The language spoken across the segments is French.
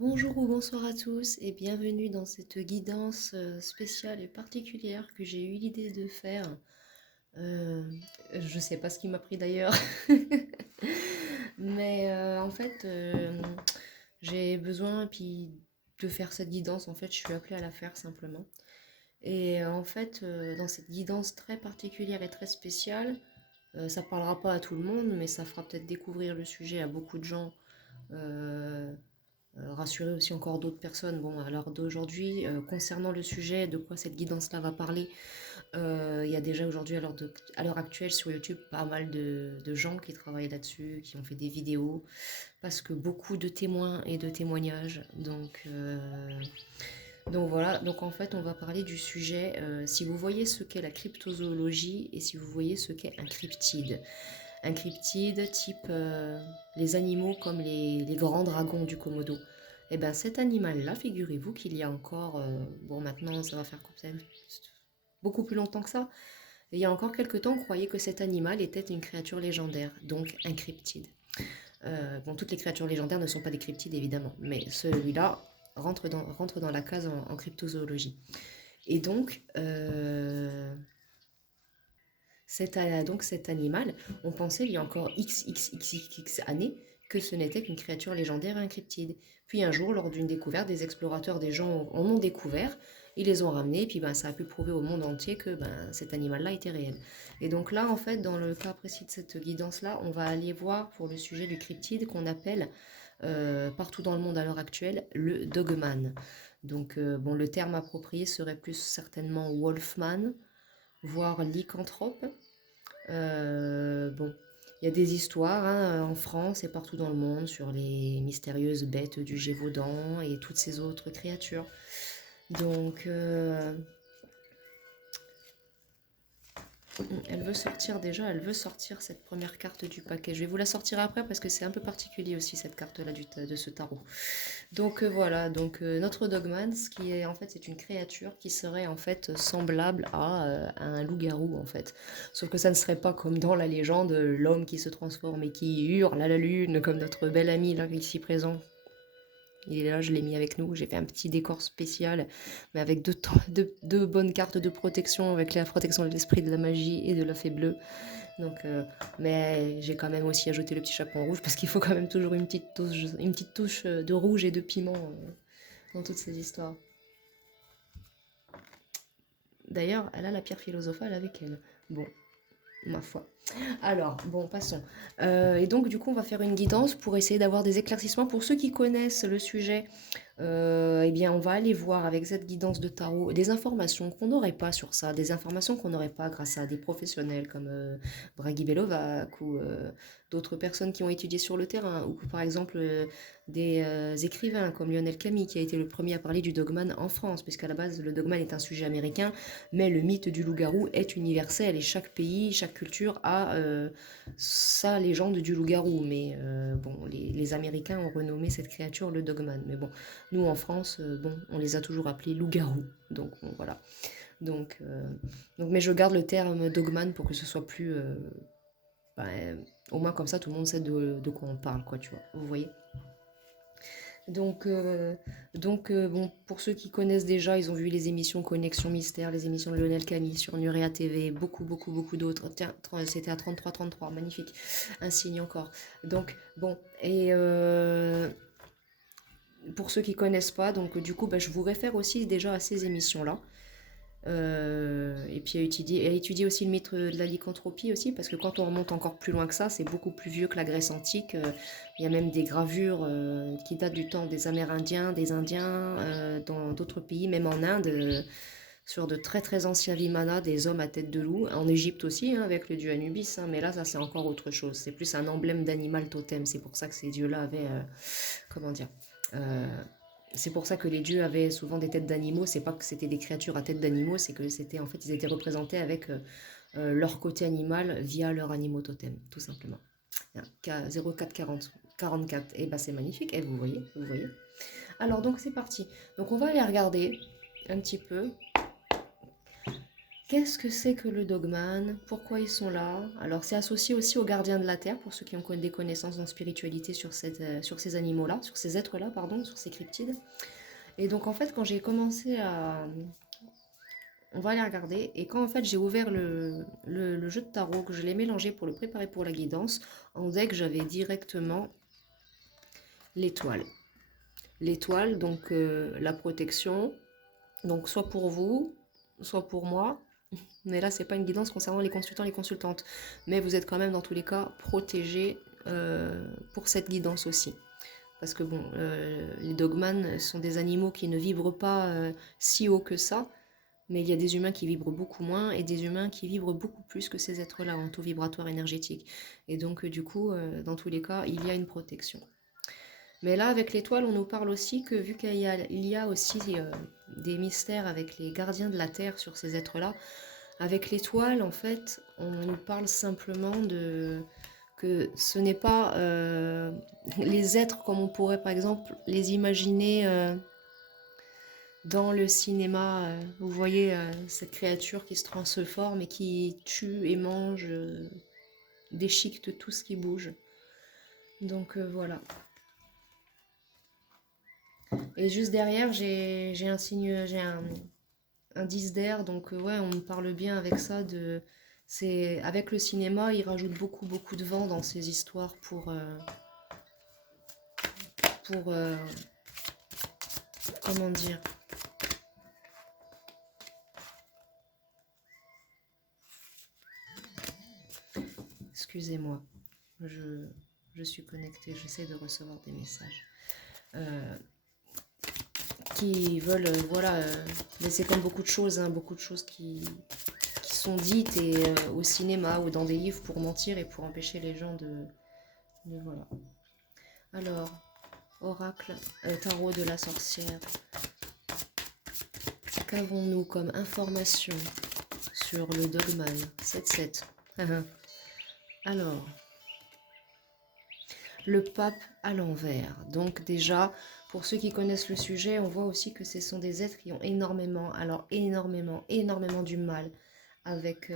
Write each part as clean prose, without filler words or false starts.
Bonjour ou bonsoir à tous et bienvenue dans cette guidance spéciale et particulière que j'ai eu l'idée de faire. Euh, je sais pas ce qui m'a pris d'ailleurs, mais en fait j'ai besoin puis de faire cette guidance. En fait, je suis appelée à la faire simplement. Et en fait, dans cette guidance très particulière et très spéciale, ça parlera pas à tout le monde, mais ça fera peut-être découvrir le sujet à beaucoup de gens. euh, Rassurer aussi encore d'autres personnes. Bon, à l'heure d'aujourd'hui, concernant le sujet de quoi cette guidance-là va parler, il y a déjà aujourd'hui, à l'heure actuelle, sur YouTube, pas mal de gens qui travaillent là-dessus, qui ont fait des vidéos, parce que beaucoup de témoins et de témoignages. Donc voilà, donc en fait, on va parler du sujet, si vous voyez ce qu'est la cryptozoologie et si vous voyez ce qu'est un cryptide. Un cryptide type les animaux comme les grands dragons du Komodo. Et bien cet animal-là, figurez-vous qu'il y a encore, bon maintenant ça va faire beaucoup plus longtemps que ça, il y a encore quelques temps on croyait que cet animal était une créature légendaire, donc un cryptide. Bon, toutes les créatures légendaires ne sont pas des cryptides évidemment, mais celui-là rentre dans la case en cryptozoologie. Et donc cet animal, on pensait il y a encore XXXXX années que ce n'était qu'une créature légendaire et un cryptide. Puis un jour, lors d'une découverte, des explorateurs, des gens en ont découvert, ils les ont ramenés, et puis ben, ça a pu prouver au monde entier que ben, cet animal-là était réel. Et donc là, en fait, dans le cas précis de cette guidance-là, on va aller voir pour le sujet du cryptide qu'on appelle partout dans le monde à l'heure actuelle le dogman. Donc bon, le terme approprié serait plus certainement wolfman, voire lycanthrope. Bon, il y a des histoires hein, en France et partout dans le monde sur les mystérieuses bêtes du Gévaudan et toutes ces autres créatures. Donc, elle veut sortir déjà, elle veut sortir cette première carte du paquet. Je vais vous la sortir après parce que c'est un peu particulier aussi cette carte-là de ce tarot. Donc voilà, donc notre Dogman, ce qui est en fait, c'est une créature qui serait en fait semblable à un loup-garou en fait. Sauf que ça ne serait pas comme dans la légende, l'homme qui se transforme et qui hurle à la lune, comme notre bel ami là ici présent. Il est là, je l'ai mis avec nous. J'ai fait un petit décor spécial, mais avec deux bonnes cartes de protection, avec la protection de l'esprit, de la magie et de la fée bleue. Donc, mais j'ai quand même aussi ajouté le petit chaperon rouge parce qu'il faut quand même toujours une petite touche de rouge et de piment dans toutes ces histoires. D'ailleurs, elle a la pierre philosophale avec elle. Bon, ma foi. Alors, bon, passons. Et donc, du coup, on va faire une guidance pour essayer d'avoir des éclaircissements. Pour ceux qui connaissent le sujet, eh bien, on va aller voir avec cette guidance de tarot des informations qu'on n'aurait pas sur ça, des informations qu'on n'aurait pas grâce à des professionnels comme Bragi Belovac ou d'autres personnes qui ont étudié sur le terrain, ou par exemple des écrivains comme Lionel Camille qui a été le premier à parler du dogman en France, puisqu'à la base le dogman est un sujet américain, mais le mythe du loup-garou est universel et chaque pays, chaque culture a sa légende du loup-garou. Mais bon, les Américains ont renommé cette créature le dogman. Mais bon, nous, en France, bon, on les a toujours appelés loups-garous. Donc, bon, voilà. Donc, mais je garde le terme dogman pour que ce soit plus... ben, au moins, comme ça, tout le monde sait de quoi on parle, quoi, tu vois. Vous voyez? Donc, bon, pour ceux qui connaissent déjà, ils ont vu les émissions Connexion Mystère, les émissions de Lionel Camille sur Nurea TV, beaucoup d'autres. Tiens, c'était à 33 magnifique. Un signe encore. Donc, bon, et pour ceux qui connaissent pas, donc du coup, bah, je vous réfère aussi déjà à ces émissions-là. Et puis à étudier aussi le mythe de la lycanthropie aussi, parce que quand on remonte encore plus loin que ça, c'est beaucoup plus vieux que la Grèce antique. Il y a même des gravures qui datent du temps des Amérindiens, des Indiens, dans d'autres pays, même en Inde, sur de très très anciens vimanas, des hommes à tête de loup. En Égypte aussi, hein, avec le dieu Anubis, hein, mais là, ça c'est encore autre chose. C'est plus un emblème d'animal totem. C'est pour ça que ces dieux-là avaient, comment dire, euh, c'est pour ça que les dieux avaient souvent des têtes d'animaux. C'est pas que c'était des créatures à tête d'animaux, c'est que c'était en fait ils étaient représentés avec leur côté animal via leur animaux totem, tout simplement. 0440 44. Et bah c'est magnifique. Et vous voyez, vous voyez. Alors donc c'est parti. Donc on va aller regarder un petit peu Qu'est-ce que c'est que le dogman? Pourquoi ils sont là? Alors, c'est associé aussi aux gardiens de la Terre, pour ceux qui ont des connaissances en spiritualité sur, sur ces animaux-là, sur ces êtres-là, pardon, sur ces cryptides. Et donc, en fait, quand j'ai commencé à... On va aller regarder. Et quand, en fait, j'ai ouvert le jeu de tarot, que je l'ai mélangé pour le préparer pour la guidance, en deck, j'avais directement l'étoile. L'étoile, donc la protection, donc soit pour vous, soit pour moi. Mais là, c'est pas une guidance concernant les consultants et les consultantes. Mais vous êtes quand même, dans tous les cas, protégés pour cette guidance aussi. Parce que bon, les dogmanes sont des animaux qui ne vibrent pas si haut que ça. Mais il y a des humains qui vibrent beaucoup moins et des humains qui vibrent beaucoup plus que ces êtres-là en taux vibratoire énergétique. Et donc, du coup, dans tous les cas, il y a une protection. Mais là, avec l'étoile, on nous parle aussi que vu il y a aussi des mystères avec les gardiens de la Terre sur ces êtres-là, avec l'étoile, en fait, on nous parle simplement de que ce n'est pas les êtres comme on pourrait par exemple les imaginer dans le cinéma. Vous voyez cette créature qui se transforme et qui tue et mange, déchiquette tout ce qui bouge. Donc voilà. Et juste derrière, j'ai un signe, j'ai un 10 d'air, donc ouais, on me parle bien avec ça de... C'est, avec le cinéma, il rajoute beaucoup, beaucoup de vent dans ces histoires pour comment dire, excusez-moi, je, je suis connectée, j'essaie de recevoir des messages. Euh, qui veulent, voilà, mais c'est comme beaucoup de choses qui sont dites et au cinéma ou dans des livres pour mentir et pour empêcher les gens de voilà. Alors, oracle, tarot de la sorcière. Qu'avons-nous comme information sur le dogman 7-7? Alors, le pape à l'envers. Donc déjà, pour ceux qui connaissent le sujet, on voit aussi que ce sont des êtres qui ont énormément, alors énormément, énormément du mal avec,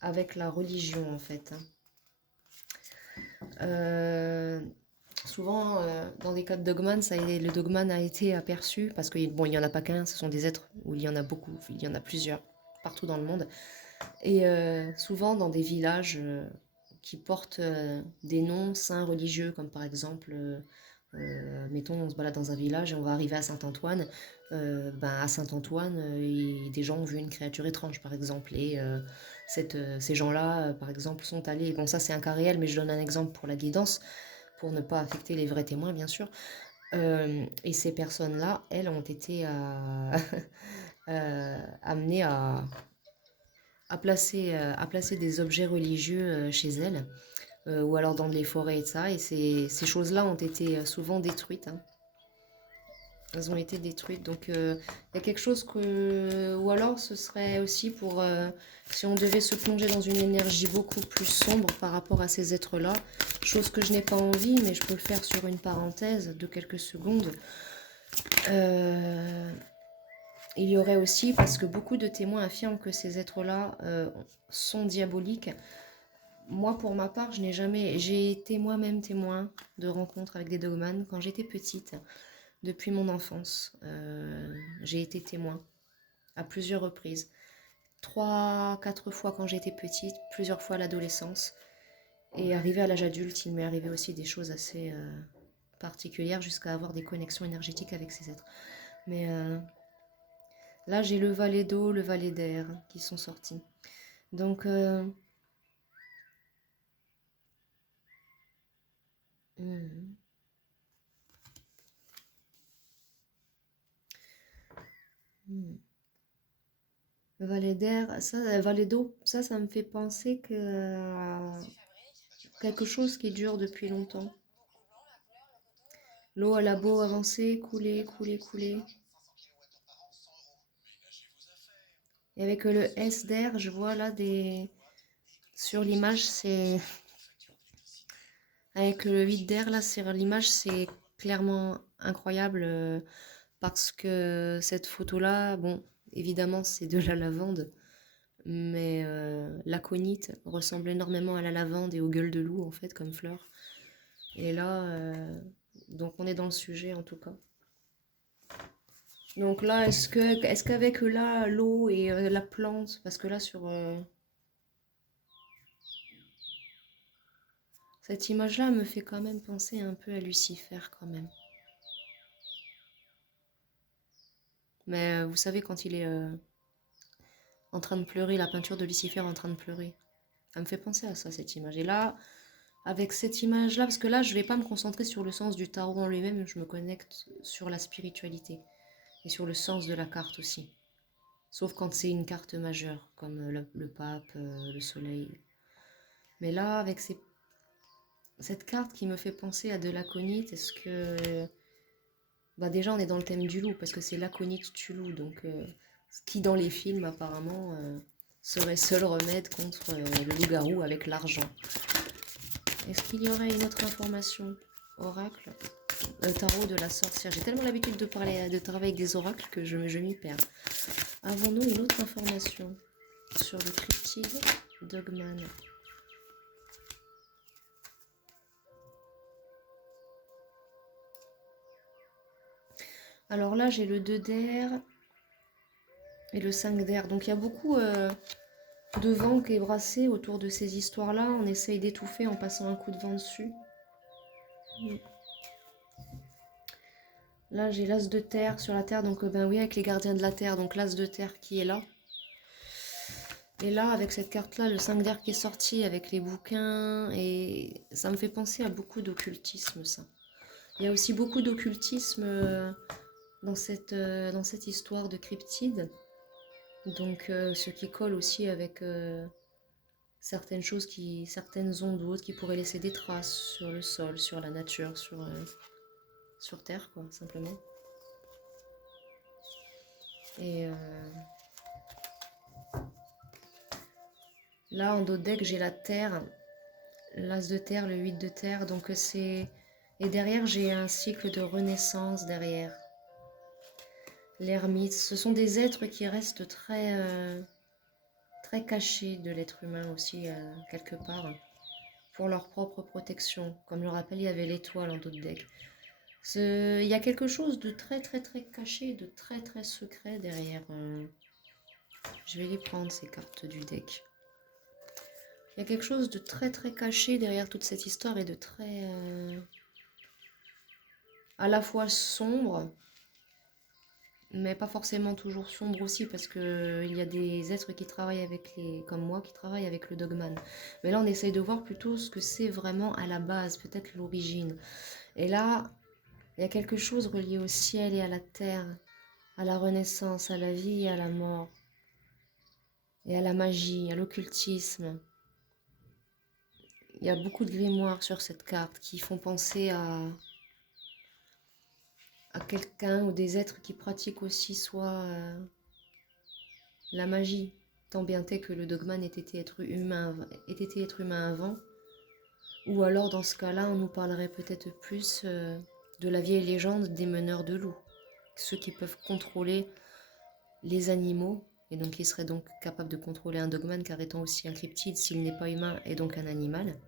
avec la religion en fait. Euh, Souvent, dans des cas de dogman, le dogman a été aperçu, parce que bon, il n'y en a pas qu'un, ce sont des êtres où il y en a beaucoup, il y en a plusieurs partout dans le monde. Et souvent dans des villages qui portent des noms saints religieux, comme par exemple, mettons, on se balade dans un village et on va arriver à Saint-Antoine. Ben, à Saint-Antoine, des gens ont vu une créature étrange, par exemple. Et ces gens-là, par exemple, sont allés... Bon, ça c'est un cas réel, mais je donne un exemple pour la guidance, pour ne pas affecter les vrais témoins, bien sûr. Et ces personnes-là, elles, ont été amenées à placer des objets religieux chez elles, ou alors dans les forêts et ça. Et ces choses-là ont été souvent détruites, hein. Elles ont été détruites. Donc il y a quelque chose que... Ou alors ce serait aussi pour... si on devait se plonger dans une énergie beaucoup plus sombre par rapport à ces êtres-là, chose que je n'ai pas envie, mais je peux le faire sur une parenthèse de quelques secondes. Euh, il y aurait aussi, parce que beaucoup de témoins affirment que ces êtres-là sont diaboliques. Moi, pour ma part, je n'ai jamais... J'ai été moi-même témoin de rencontres avec des dogmanes quand j'étais petite. Depuis mon enfance, j'ai été témoin à plusieurs reprises. 3, 4 fois quand j'étais petite, plusieurs fois à l'adolescence. Et arrivé à l'âge adulte, il m'est arrivé aussi des choses assez particulières jusqu'à avoir des connexions énergétiques avec ces êtres. Mais là, j'ai le valet d'eau, le valet d'air qui sont sortis. Donc, hmm, hmm. Le valet d'air, ça, valet d'eau, ça me fait penser que quelque chose qui dure depuis longtemps. L'eau, elle a beau avancer, couler, couler, couler. Et avec le S d'air, je vois là des... Sur l'image, c'est... Avec le 8 d'air, là, sur l'image, c'est clairement incroyable parce que cette photo-là, bon, évidemment, c'est de la lavande. mais l'aconite ressemble énormément à la lavande et aux gueules de loup, en fait, comme fleur. Et là, donc on est dans le sujet, en tout cas. Donc là, est-ce qu'avec là, l'eau et la plante, parce que là, sur cette image-là me fait quand même penser un peu à Lucifer, quand même. Mais vous savez, quand il est en train de pleurer, la peinture de Lucifer en train de pleurer. Ça me fait penser à ça, cette image. Et là, avec cette image-là, parce que là, je vais pas me concentrer sur le sens du tarot en lui-même, je me connecte sur la spiritualité et sur le sens de la carte aussi. Sauf quand c'est une carte majeure, comme le pape, le soleil. Mais là, avec cette carte qui me fait penser à de l'aconite, est-ce que... Bah déjà, on est dans le thème du loup, parce que c'est l'aconite tue loup, donc ce qui dans les films, apparemment, serait seul remède contre le loup-garou avec l'argent. Est-ce qu'il y aurait une autre information? Oracle, tarot de la sorcière. J'ai tellement l'habitude de parler, de travailler avec des oracles que je m'y perds. Avons-nous une autre information sur le cryptide Dogman? Alors là, j'ai le 2 d'air et le 5 d'air. Donc il y a beaucoup de vent qui est brassé autour de ces histoires-là. On essaye d'étouffer en passant un coup de vent dessus. Là, j'ai l'as de terre sur la terre. Donc ben oui, avec les gardiens de la terre. Donc l'as de terre qui est là. Et là, avec cette carte-là, le 5 d'air qui est sorti avec les bouquins, et ça me fait penser à beaucoup d'occultisme, ça. Il y a aussi beaucoup d'occultisme dans cette histoire de cryptide. Donc, ce qui colle aussi avec certaines choses, certaines ondes ou autres qui pourraient laisser des traces sur le sol, sur la nature, sur Terre, quoi, simplement. Et là, en dos de deck, j'ai la Terre, l'As de Terre, le 8 de Terre, donc c'est... Et derrière, j'ai un cycle de renaissance derrière. L'ermite, ce sont des êtres qui restent très cachés de l'être humain aussi, quelque part, pour leur propre protection. Comme je le rappelle, il y avait l'étoile en dos de deck. Il y a quelque chose de très caché, de très secret derrière. Je vais les prendre, ces cartes du deck. Il y a quelque chose de très caché derrière toute cette histoire et de très... à la fois sombre, mais pas forcément toujours sombre aussi, parce que il y a des êtres qui travaillent comme moi, qui travaillent avec le dogman. Mais là, on essaye de voir plutôt ce que c'est vraiment à la base, peut-être l'origine. Et là, il y a quelque chose relié au ciel et à la terre, à la renaissance, à la vie et à la mort, et à la magie, à l'occultisme. Il y a beaucoup de grimoires sur cette carte qui font penser à quelqu'un ou des êtres qui pratiquent aussi soit la magie, tant bien est que le dogman ait été être humain avant, ou alors dans ce cas-là, on nous parlerait peut-être plus de la vieille légende des meneurs de loups, ceux qui peuvent contrôler les animaux, et donc qui seraient donc capables de contrôler un dogman, car étant aussi un cryptide s'il n'est pas humain et donc un animal.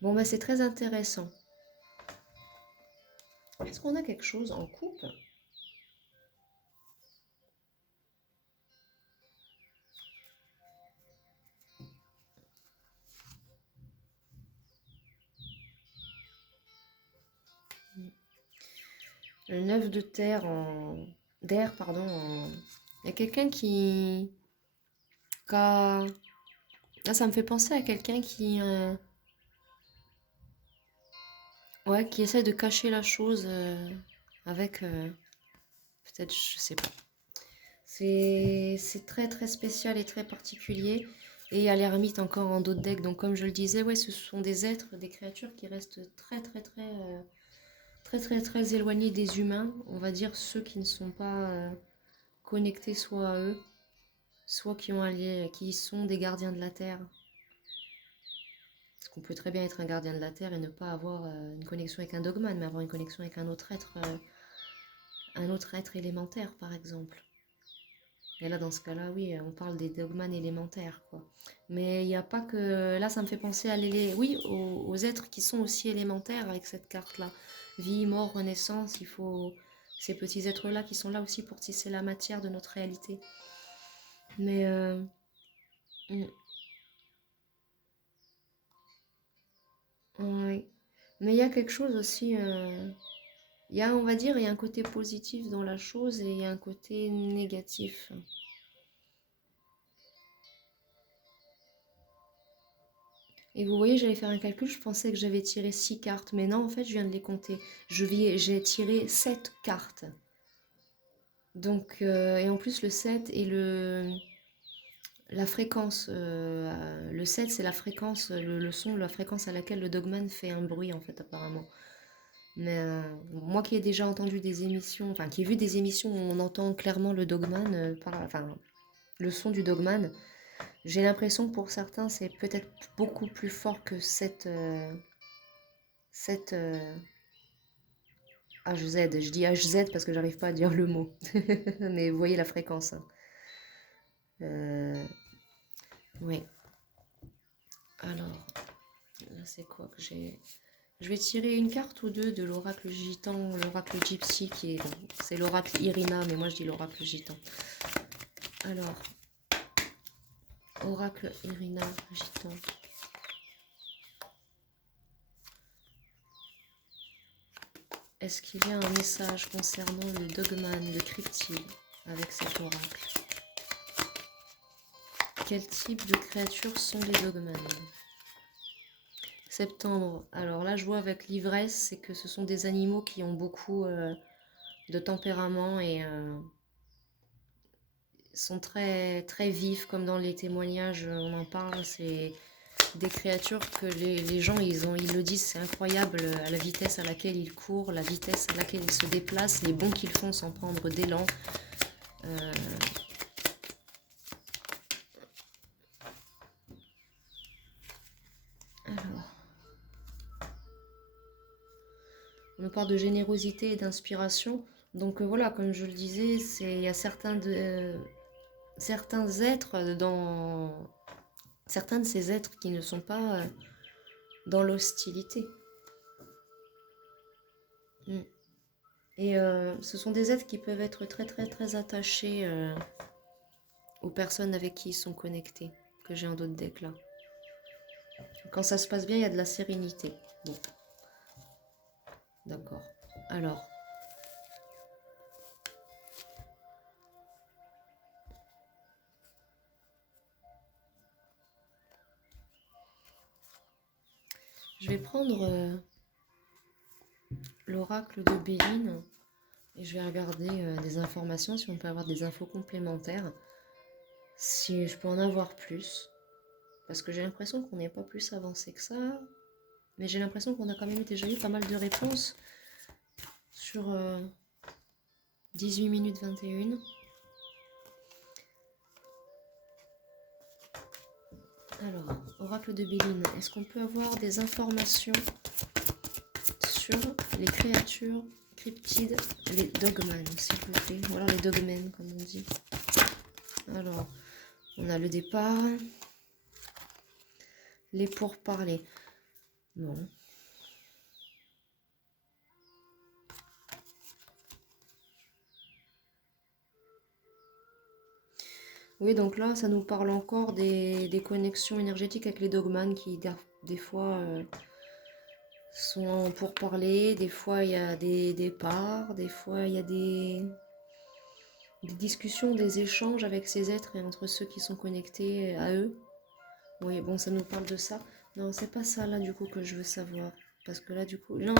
Bon, bah c'est très intéressant. Est-ce qu'on a quelque chose en couple? Le 9 de terre d'air, pardon. Il y a quelqu'un Là, ça me fait penser à quelqu'un ouais, qui essaie de cacher la chose avec... peut-être, je sais pas. C'est très spécial et très particulier. Et il y a l'ermite encore en dos de deck. Donc comme je le disais, ouais, ce sont des êtres, des créatures qui restent très éloignés des humains. On va dire ceux qui ne sont pas connectés soit à eux, soit qui sont des gardiens de la Terre. Parce qu'on peut très bien être un gardien de la Terre et ne pas avoir une connexion avec un dogman, mais avoir une connexion avec un autre être un autre être élémentaire, par exemple. Et là, dans ce cas-là, oui, on parle des dogmanes élémentaires, quoi. Mais il n'y a pas que... Là, ça me fait penser à oui, aux êtres qui sont aussi élémentaires avec cette carte-là. Vie, mort, renaissance, il faut ces petits êtres-là qui sont là aussi pour tisser la matière de notre réalité. Mais... mm, oui. Mais il y a quelque chose aussi... il y a, on va dire, il y a un côté positif dans la chose et il y a un côté négatif. Et vous voyez, j'allais faire un calcul, je pensais que j'avais tiré 6 cartes, mais non, en fait, je viens de les compter. J'ai tiré 7 cartes. Donc, et en plus, le 7 est la fréquence. Le 7, c'est la fréquence, le son, la fréquence à laquelle le dogman fait un bruit, en fait, apparemment. Mais moi qui ai déjà entendu des émissions, enfin, qui ai vu des émissions où on entend clairement le dogman, enfin, le son du dogman, j'ai l'impression que pour certains, c'est peut-être beaucoup plus fort que cette HZ. Je dis HZ parce que j'arrive pas à dire le mot. Mais vous voyez la fréquence, hein. Oui. Alors, là c'est quoi que j'ai... Je vais tirer une carte ou deux de l'oracle gitan, l'oracle gypsy qui est... Bon, c'est l'oracle Irina, mais moi je dis l'oracle gitan. Alors, oracle Irina gitan. Est-ce qu'il y a un message concernant le dogman de Cryptide avec cet oracle? Quel type de créatures sont les dogmanes? Septembre. Alors là, je vois avec l'ivresse, c'est que ce sont des animaux qui ont beaucoup de tempérament et sont très, très vifs, comme dans les témoignages, on en parle. C'est des créatures que les gens, ils le disent, c'est incroyable à la vitesse à laquelle ils courent, la vitesse à laquelle ils se déplacent, les bonds qu'ils font sans prendre d'élan. Alors, on nous parle de générosité et d'inspiration. Donc voilà, comme je le disais, il y a certains êtres certains de ces êtres qui ne sont pas dans l'hostilité. Et ce sont des êtres qui peuvent être très très très attachés aux personnes avec qui ils sont connectés, que j'ai en d'autres decks là. Quand ça se passe bien, il y a de la sérénité. Bon. D'accord. Alors. Je vais prendre l'oracle de Béline et je vais regarder des informations, si on peut avoir des infos complémentaires. Si je peux en avoir plus. Parce que j'ai l'impression qu'on n'est pas plus avancé que ça. Mais j'ai l'impression qu'on a quand même déjà eu pas mal de réponses sur 18 minutes 21. Alors, oracle de Béline, est-ce qu'on peut avoir des informations sur les créatures cryptides, les dogmanes, s'il vous plaît? Voilà, les dogmen, comme on dit. Alors, on a le départ, les pourparlers. Bon. Oui, donc là, ça nous parle encore des connexions énergétiques avec les dogmanes qui, des fois, sont pour parler. Des fois, il y a des départs. Des fois, il y a des discussions, des échanges avec ces êtres et entre ceux qui sont connectés à eux. Oui, bon, ça nous parle de ça. Non, c'est pas ça, là, du coup, que je veux savoir. Parce que là, du coup, non.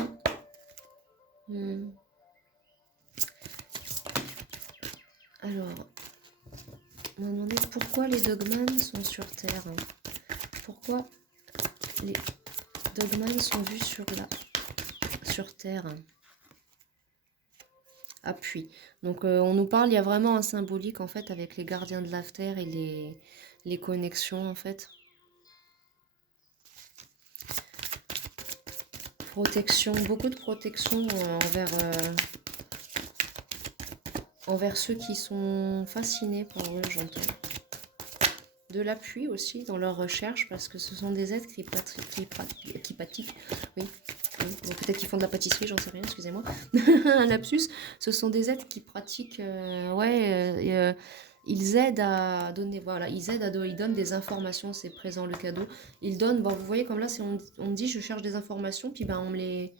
Alors, on m'a demandé pourquoi les dogmanes sont sur Terre. Pourquoi les dogmanes sont vus sur Terre. Appui. Donc on nous parle, il y a vraiment un symbolique en fait avec les gardiens de la Terre et les connexions en fait. Protection, beaucoup de protection envers envers ceux qui sont fascinés par eux, j'entends. De l'appui aussi dans leur recherche, parce que ce sont des êtres qui pratiquent, oui, oui. Bon, peut-être qu'ils font de la pâtisserie, j'en sais rien, excusez-moi, un lapsus. Ce sont des êtres qui pratiquent, ils aident à donner, voilà, ils aident à donner, ils donnent des informations, c'est présent le cadeau. Ils donnent, bon, vous voyez comme là, on me dit je cherche des informations, puis ben on me les,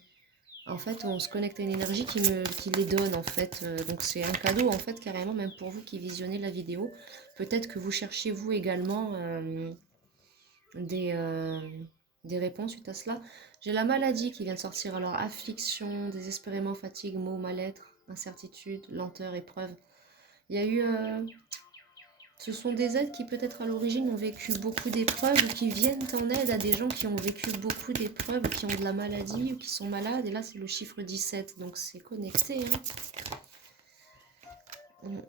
en fait, on se connecte à une énergie qui les donne, en fait. Donc, c'est un cadeau, en fait, carrément, même pour vous qui visionnez la vidéo. Peut-être que vous cherchez, vous également, des, euh, des réponses suite à cela. J'ai la maladie qui vient de sortir. Alors, affliction, désespérément, fatigue, maux, mal-être, incertitude, lenteur, épreuve. Il y a eu ce sont des êtres qui peut-être à l'origine ont vécu beaucoup d'épreuves ou qui viennent en aide à des gens qui ont vécu beaucoup d'épreuves, qui ont de la maladie ou qui sont malades. Et là, c'est le chiffre 17, donc c'est connecté. On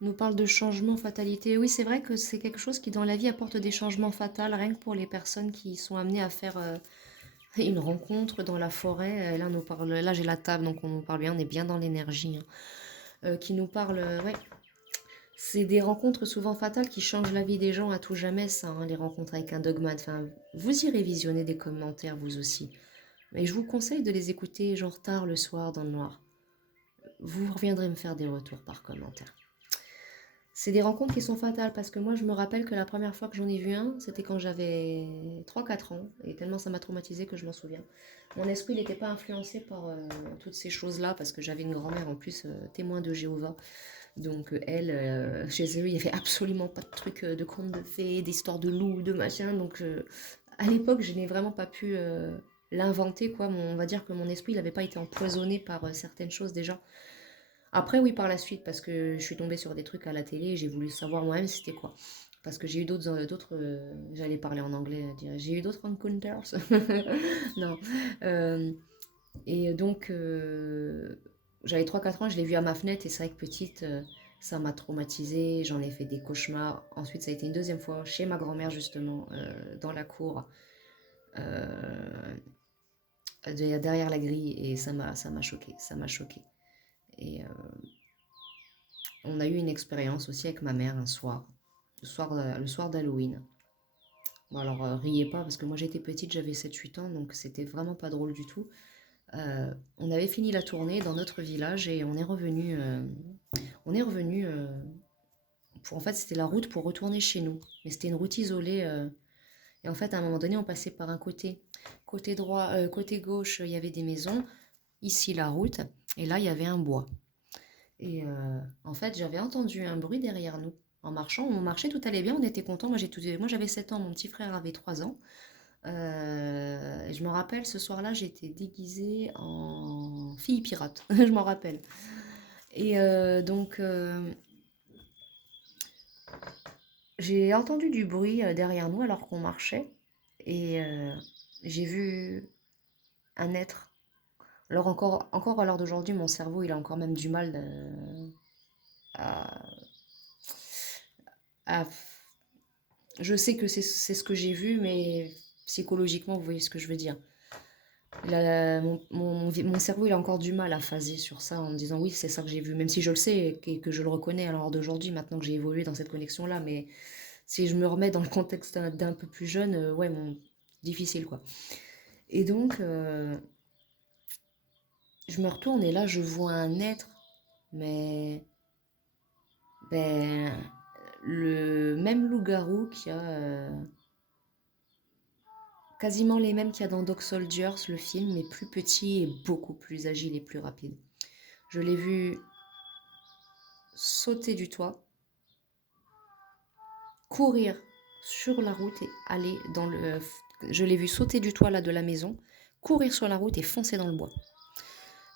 nous parle de changement, fatalité. Oui, c'est vrai que c'est quelque chose qui dans la vie apporte des changements fatals, rien que pour les personnes qui sont amenées à faire une rencontre dans la forêt. Là, on nous parle, là j'ai la table, donc on nous parle bien, on est bien dans l'énergie. Qui nous parle, ouais, c'est des rencontres souvent fatales qui changent la vie des gens à tout jamais, ça, hein, les rencontres avec un dogmate. Enfin, vous irez visionner des commentaires, vous aussi. Mais je vous conseille de les écouter genre tard le soir dans le noir. Vous reviendrez me faire des retours par commentaire. C'est des rencontres qui sont fatales parce que moi je me rappelle que la première fois que j'en ai vu un, c'était quand j'avais 3 4 ans et tellement ça m'a traumatisé que je m'en souviens. Mon esprit n'était pas influencé par toutes ces choses-là parce que j'avais une grand-mère en plus témoin de Jéhovah. Donc elle, chez eux, il n'y avait absolument pas de trucs de contes de fées, d'histoires de loups, de machin. Donc à l'époque, je n'ai vraiment pas pu l'inventer, quoi. On va dire que mon esprit, il n'avait pas été empoisonné par certaines choses déjà. Après, oui, par la suite, parce que je suis tombée sur des trucs à la télé et j'ai voulu savoir moi-même c'était quoi. Parce que j'ai eu j'allais parler en anglais, j'ai eu d'autres encounters. Non. Euh, et donc, j'avais 3 4 ans, je l'ai vu à ma fenêtre et c'est vrai que petite, ça m'a traumatisée, j'en ai fait des cauchemars. Ensuite, ça a été une deuxième fois chez ma grand-mère, justement, dans la cour, euh, derrière la grille, et ça m'a choqué, ça m'a choqué. Et on a eu une expérience aussi avec ma mère un soir, le soir d'Halloween. Bon, alors, riez pas, parce que moi j'étais petite, j'avais 7 8 ans, donc c'était vraiment pas drôle du tout. On avait fini la tournée dans notre village et on est revenu en fait, c'était la route pour retourner chez nous. Mais c'était une route isolée. Et en fait, à un moment donné, on passait par un côté. Côté droit, côté gauche, il y avait des maisons. Ici, la route. Et là, il y avait un bois. Et en fait, j'avais entendu un bruit derrière nous. En marchant, on marchait, tout allait bien, on était contents. Moi, j'avais 7 ans, mon petit frère avait 3 ans. Je me rappelle, ce soir-là, j'étais déguisée en fille pirate. Je m'en rappelle. Et donc, j'ai entendu du bruit derrière nous alors qu'on marchait et j'ai vu un être. Alors encore à l'heure d'aujourd'hui, mon cerveau, il a encore même du mal à, à- Je sais que c'est ce que j'ai vu, mais psychologiquement, vous voyez ce que je veux dire. Mon cerveau, il a encore du mal à phaser sur ça en me disant oui, c'est ça que j'ai vu, même si je le sais et que je le reconnais à l'heure d'aujourd'hui, maintenant que j'ai évolué dans cette connexion-là, mais si je me remets dans le contexte d'un peu plus jeune, ouais, difficile quoi. Et donc, je me retourne et là, je vois un être, mais ben, le même loup-garou qu'il y a, quasiment les mêmes qu'il y a dans Dog Soldiers, le film, mais plus petit et beaucoup plus agile et plus rapide. Je l'ai vu sauter du toit, courir sur la route et aller dans le... Je l'ai vu sauter du toit là de la maison, courir sur la route et foncer dans le bois.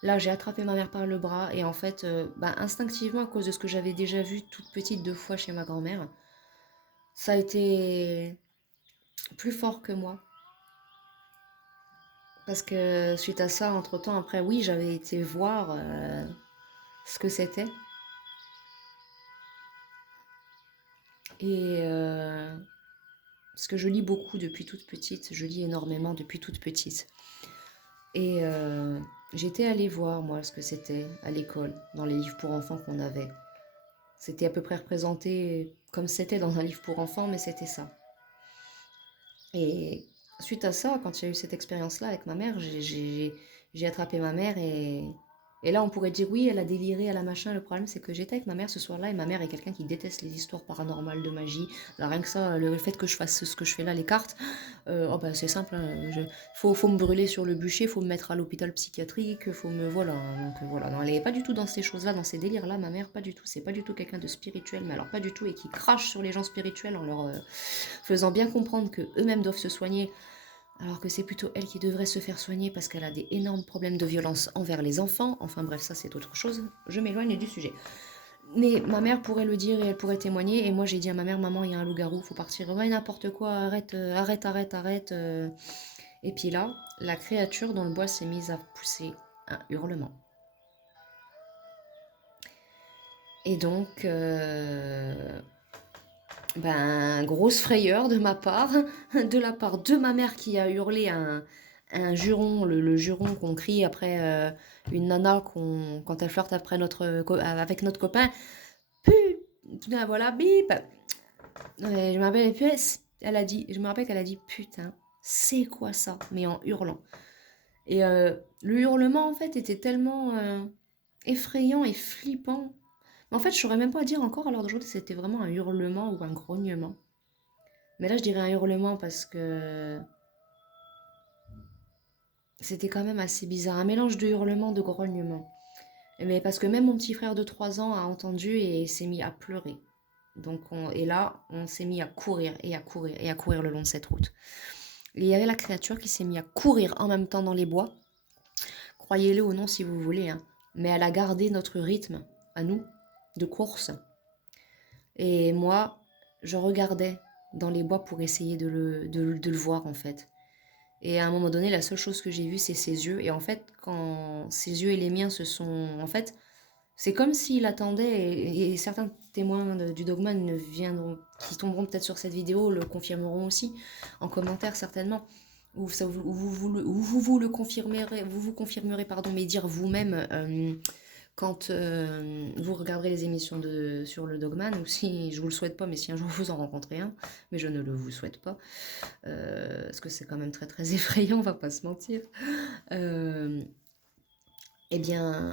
Là, j'ai attrapé ma mère par le bras et en fait, instinctivement, à cause de ce que j'avais déjà vu toute petite 2 fois chez ma grand-mère, ça a été plus fort que moi. Parce que suite à ça, entre-temps, après, oui, j'avais été voir ce que c'était. Et parce que je lis beaucoup depuis toute petite, je lis énormément depuis toute petite. Et J'étais allée voir, moi, ce que c'était à l'école, dans les livres pour enfants qu'on avait. C'était à peu près représenté comme c'était dans un livre pour enfants, mais c'était ça. Et suite à ça, quand il y a eu cette expérience-là avec ma mère, j'ai attrapé ma mère et là on pourrait dire oui, elle a déliré, elle a machin. Le problème c'est que j'étais avec ma mère ce soir-là et ma mère est quelqu'un qui déteste les histoires paranormales de magie. Là, rien que ça, le fait que je fasse ce que je fais là, les cartes, oh bah, c'est simple, hein, faut me brûler sur le bûcher, faut me mettre à l'hôpital psychiatrique, faut me... Voilà, donc voilà. Non, elle est pas du tout dans ces choses-là, dans ces délires-là, ma mère, pas du tout. C'est pas du tout quelqu'un de spirituel, mais alors pas du tout, et qui crache sur les gens spirituels en leur faisant bien comprendre que eux-mêmes doivent se soigner, alors que c'est plutôt elle qui devrait se faire soigner parce qu'elle a des énormes problèmes de violence envers les enfants. Enfin bref, ça c'est autre chose. Je m'éloigne du sujet. Mais ma mère pourrait le dire et elle pourrait témoigner. Et moi j'ai dit à ma mère, maman, il y a un loup-garou, faut partir. Ouais, n'importe quoi, arrête, arrête, arrête, arrête. Et puis là, la créature dans le bois s'est mise à pousser un hurlement. Et donc, ben, grosse frayeur de ma part, de la part de ma mère qui a hurlé un juron, le juron qu'on crie après une nana quand elle flirte après avec notre copain. Putain, voilà, bip. Je me rappelle, je me rappelle qu'elle a dit putain, c'est quoi ça? Mais en hurlant. Et le hurlement en fait était tellement effrayant et flippant. Mais en fait, je saurais même pas dire encore à l'heure d'aujourd'hui si c'était vraiment un hurlement ou un grognement. Mais là, je dirais un hurlement parce que c'était quand même assez bizarre. Un mélange de hurlement, de grognement. Mais parce que même mon petit frère de 3 ans a entendu et s'est mis à pleurer. Donc et là, on s'est mis à courir et à courir et à courir le long de cette route. Et il y avait la créature qui s'est mis à courir en même temps dans les bois. Croyez-le ou non si vous voulez, hein. Mais elle a gardé notre rythme, à nous, de course. Et moi, je regardais dans les bois pour essayer de le voir en fait. Et à un moment donné, la seule chose que j'ai vue, c'est ses yeux. Et en fait, quand ses yeux et les miens se sont... En fait, c'est comme s'il attendait, et certains témoins du dogma ne viendront, qui tomberont peut-être sur cette vidéo, le confirmeront aussi, en commentaire certainement. Ou vous le confirmerez, vous confirmerez, pardon, mais dire vous-même quand vous regarderez les émissions sur le Dogman, ou si je vous le souhaite pas, mais si un jour vous en rencontrez un, mais je ne le vous souhaite pas, parce que c'est quand même très très effrayant, on va pas se mentir. Eh bien,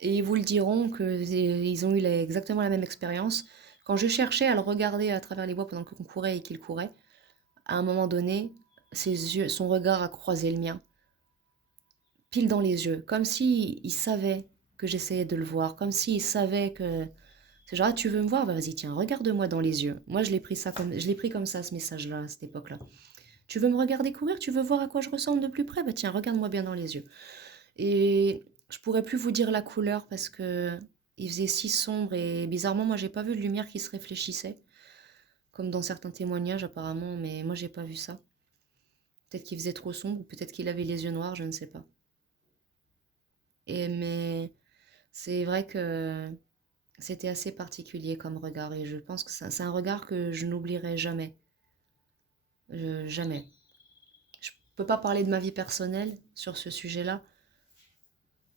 et ils vous le diront qu'ils ont eu exactement la même expérience. Quand je cherchais à le regarder à travers les bois pendant qu'on courait et qu'il courait, à un moment donné, ses yeux, son regard a croisé le mien, pile dans les yeux, comme si il savait que j'essayais de le voir, comme s'il savait que c'est genre ah, tu veux me voir, bah, vas-y tiens regarde-moi dans les yeux. Moi je l'ai pris comme ça ce message-là à cette époque-là. Tu veux me regarder courir, tu veux voir à quoi je ressemble de plus près, bah tiens regarde-moi bien dans les yeux. Et je pourrais plus vous dire la couleur parce que il faisait si sombre et bizarrement moi j'ai pas vu de lumière qui se réfléchissait comme dans certains témoignages apparemment, mais moi j'ai pas vu ça. Peut-être qu'il faisait trop sombre ou peut-être qu'il avait les yeux noirs, je ne sais pas. Et mais c'est vrai que c'était assez particulier comme regard et je pense que c'est un regard que je n'oublierai jamais. Jamais. Je peux pas parler de ma vie personnelle sur ce sujet-là,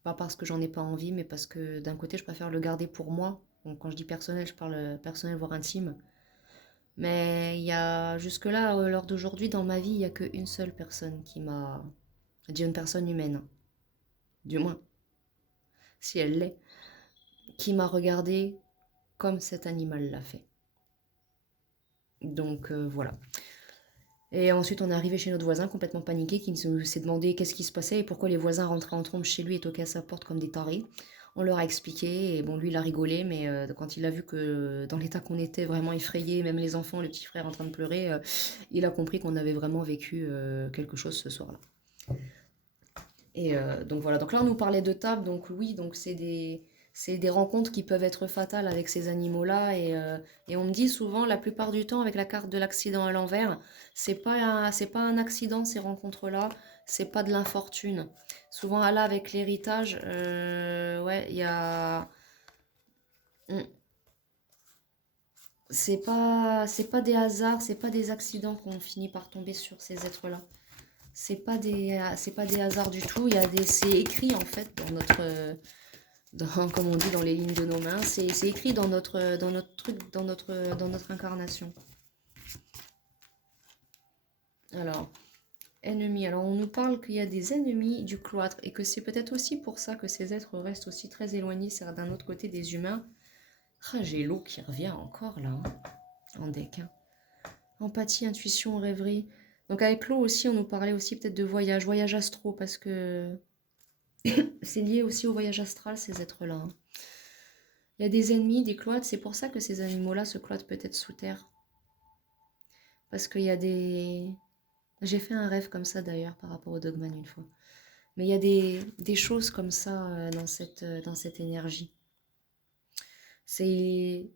pas parce que j'en ai pas envie, mais parce que d'un côté je préfère le garder pour moi. Donc quand je dis personnel, je parle personnel voire intime. Mais il y a jusque-là, à l'heure d'aujourd'hui, dans ma vie, il n'y a qu'une seule personne qui m'a... Je dis une personne humaine, du moins, si elle l'est, qui m'a regardé comme cet animal l'a fait. Donc voilà. Et ensuite, on est arrivé chez notre voisin complètement paniqué qui s'est demandé qu'est-ce qui se passait et pourquoi les voisins rentraient en trombe chez lui et toquaient à sa porte comme des tarés. On leur a expliqué et bon, lui, il a rigolé, mais quand il a vu que dans l'état qu'on était, vraiment effrayés, même les enfants, le petit frère en train de pleurer, il a compris qu'on avait vraiment vécu quelque chose ce soir-là. Et donc voilà, donc là on nous parlait de table, donc oui, donc c'est des rencontres qui peuvent être fatales avec ces animaux-là. Et on me dit souvent, la plupart du temps, avec la carte de l'accident à l'envers, c'est pas un accident ces rencontres-là, c'est pas de l'infortune. Souvent là, avec l'héritage, ouais, il y a. Hmm, c'est pas des hasards, c'est pas des accidents qu'on finit par tomber sur ces êtres-là. c'est pas des hasards du tout. Il y a des, c'est écrit en fait dans notre, comme on dit dans les lignes de nos mains, c'est écrit dans notre truc, dans notre incarnation. Alors, ennemis. Alors, on nous parle qu'il y a des ennemis du cloître et que c'est peut-être aussi pour ça que ces êtres restent aussi très éloignés, c'est d'un autre côté des humains. Ah, j'ai l'eau qui revient encore là, hein, en deck. Hein. Empathie, intuition, rêverie. Donc avec l'eau aussi, on nous parlait aussi peut-être de voyage, voyage astro, parce que c'est lié aussi au voyage astral, ces êtres-là. Hein. Il y a des ennemis, des cloîtres, c'est pour ça que ces animaux-là se cloîtrent peut-être sous terre. Parce qu'il y a des... J'ai fait un rêve comme ça d'ailleurs par rapport au Dogman une fois. Mais il y a des choses comme ça dans cette énergie. C'est...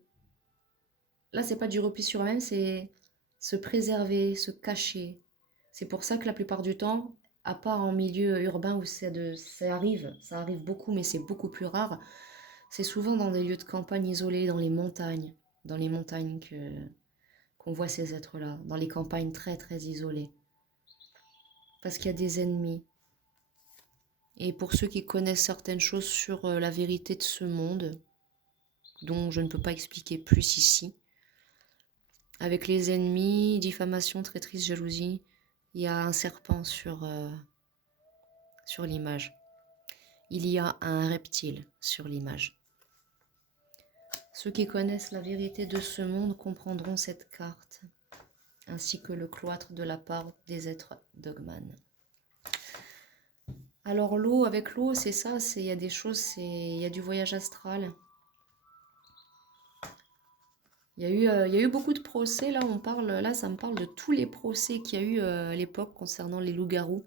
Là, c'est pas du repli sur eux-mêmes, c'est se préserver, se cacher. C'est pour ça que la plupart du temps, à part en milieu urbain où ça arrive beaucoup, mais c'est beaucoup plus rare, c'est souvent dans des lieux de campagne isolés, dans les montagnes qu'on voit ces êtres-là, dans les campagnes très très isolées. Parce qu'il y a des ennemis. Et pour ceux qui connaissent certaines choses sur la vérité de ce monde, dont je ne peux pas expliquer plus ici, avec les ennemis, diffamation, traîtrise, jalousie, il y a un serpent sur l'image. Il y a un reptile sur l'image. Ceux qui connaissent la vérité de ce monde comprendront cette carte, ainsi que le cloître de la part des êtres Dogman. Alors l'eau, avec l'eau, c'est ça, il y a des choses, il y a du voyage astral. Il y a eu beaucoup de procès, là, ça me parle de tous les procès qu'il y a eu à l'époque concernant les loups-garous.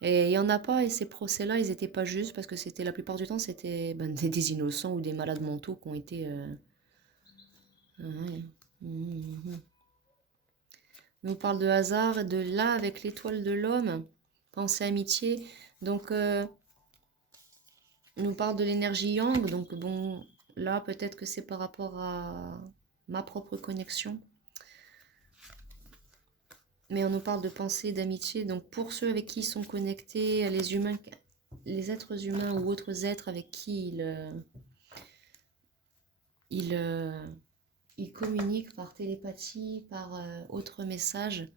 Et il n'y en a pas, et ces procès-là, ils n'étaient pas justes, parce que c'était la plupart du temps, c'était des innocents ou des malades mentaux qui ont été... ouais. Mais on parle de hasard, et de là, avec l'étoile de l'homme, pensée amitié. Donc, on nous parle de l'énergie yang, donc bon, là, peut-être que c'est par rapport à ma propre connexion. Mais on nous parle de pensée, d'amitié. Donc pour ceux avec qui ils sont connectés, les humains, les êtres humains ou autres êtres avec qui ils communiquent par télépathie, par autres messages.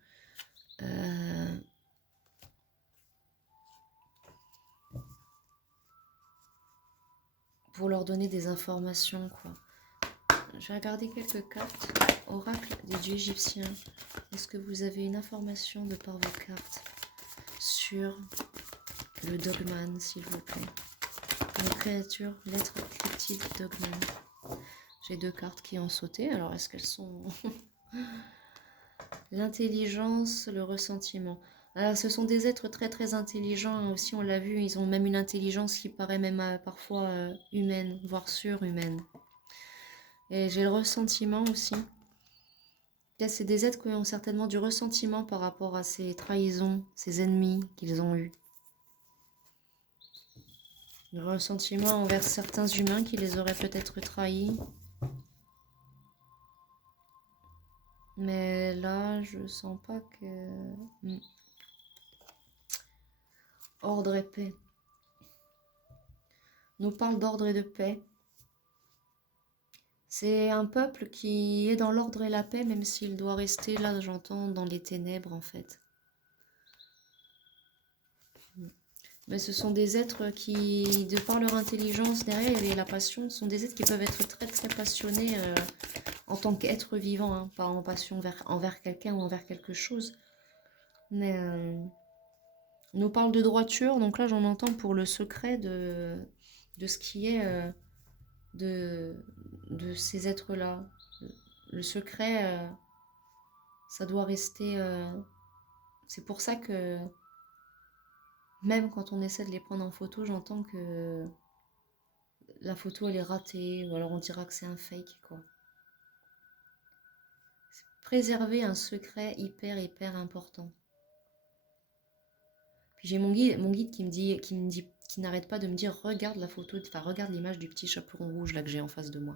Pour leur donner des informations, quoi. Je vais regarder quelques cartes. Oracle des dieux égyptiens. Est-ce que vous avez une information de par vos cartes sur le Dogman, s'il vous plaît? Les créatures, lettres cryptiques Dogman. J'ai deux cartes qui ont sauté. Alors, est-ce qu'elles sont... L'intelligence, le ressentiment. Alors, ce sont des êtres très très intelligents. Aussi, on l'a vu, ils ont même une intelligence qui paraît même parfois humaine, voire surhumaine. Et j'ai le ressentiment aussi. C'est des êtres qui ont certainement du ressentiment par rapport à ces trahisons, ces ennemis qu'ils ont eus. Le ressentiment envers certains humains qui les auraient peut-être trahis. Mais là, je sens pas que... Ordre et paix. Nous parle d'ordre et de paix. C'est un peuple qui est dans l'ordre et la paix, même s'il doit rester, là j'entends, dans les ténèbres en fait. Mais ce sont des êtres qui, de par leur intelligence derrière et la passion, sont des êtres qui peuvent être très très passionnés en tant qu'être vivant, hein, pas en passion envers quelqu'un ou envers quelque chose. Mais on nous parle de droiture, donc là j'en entends pour le secret de ce qui est de ces êtres-là. Le secret, ça doit rester... c'est pour ça que même quand on essaie de les prendre en photo, j'entends que la photo elle est ratée, ou alors on dira que c'est un fake, quoi. Préserver un secret hyper hyper important. Puis j'ai mon guide qui n'arrête pas de me dire regarde la photo, enfin regarde l'image du petit chaperon rouge là que j'ai en face de moi.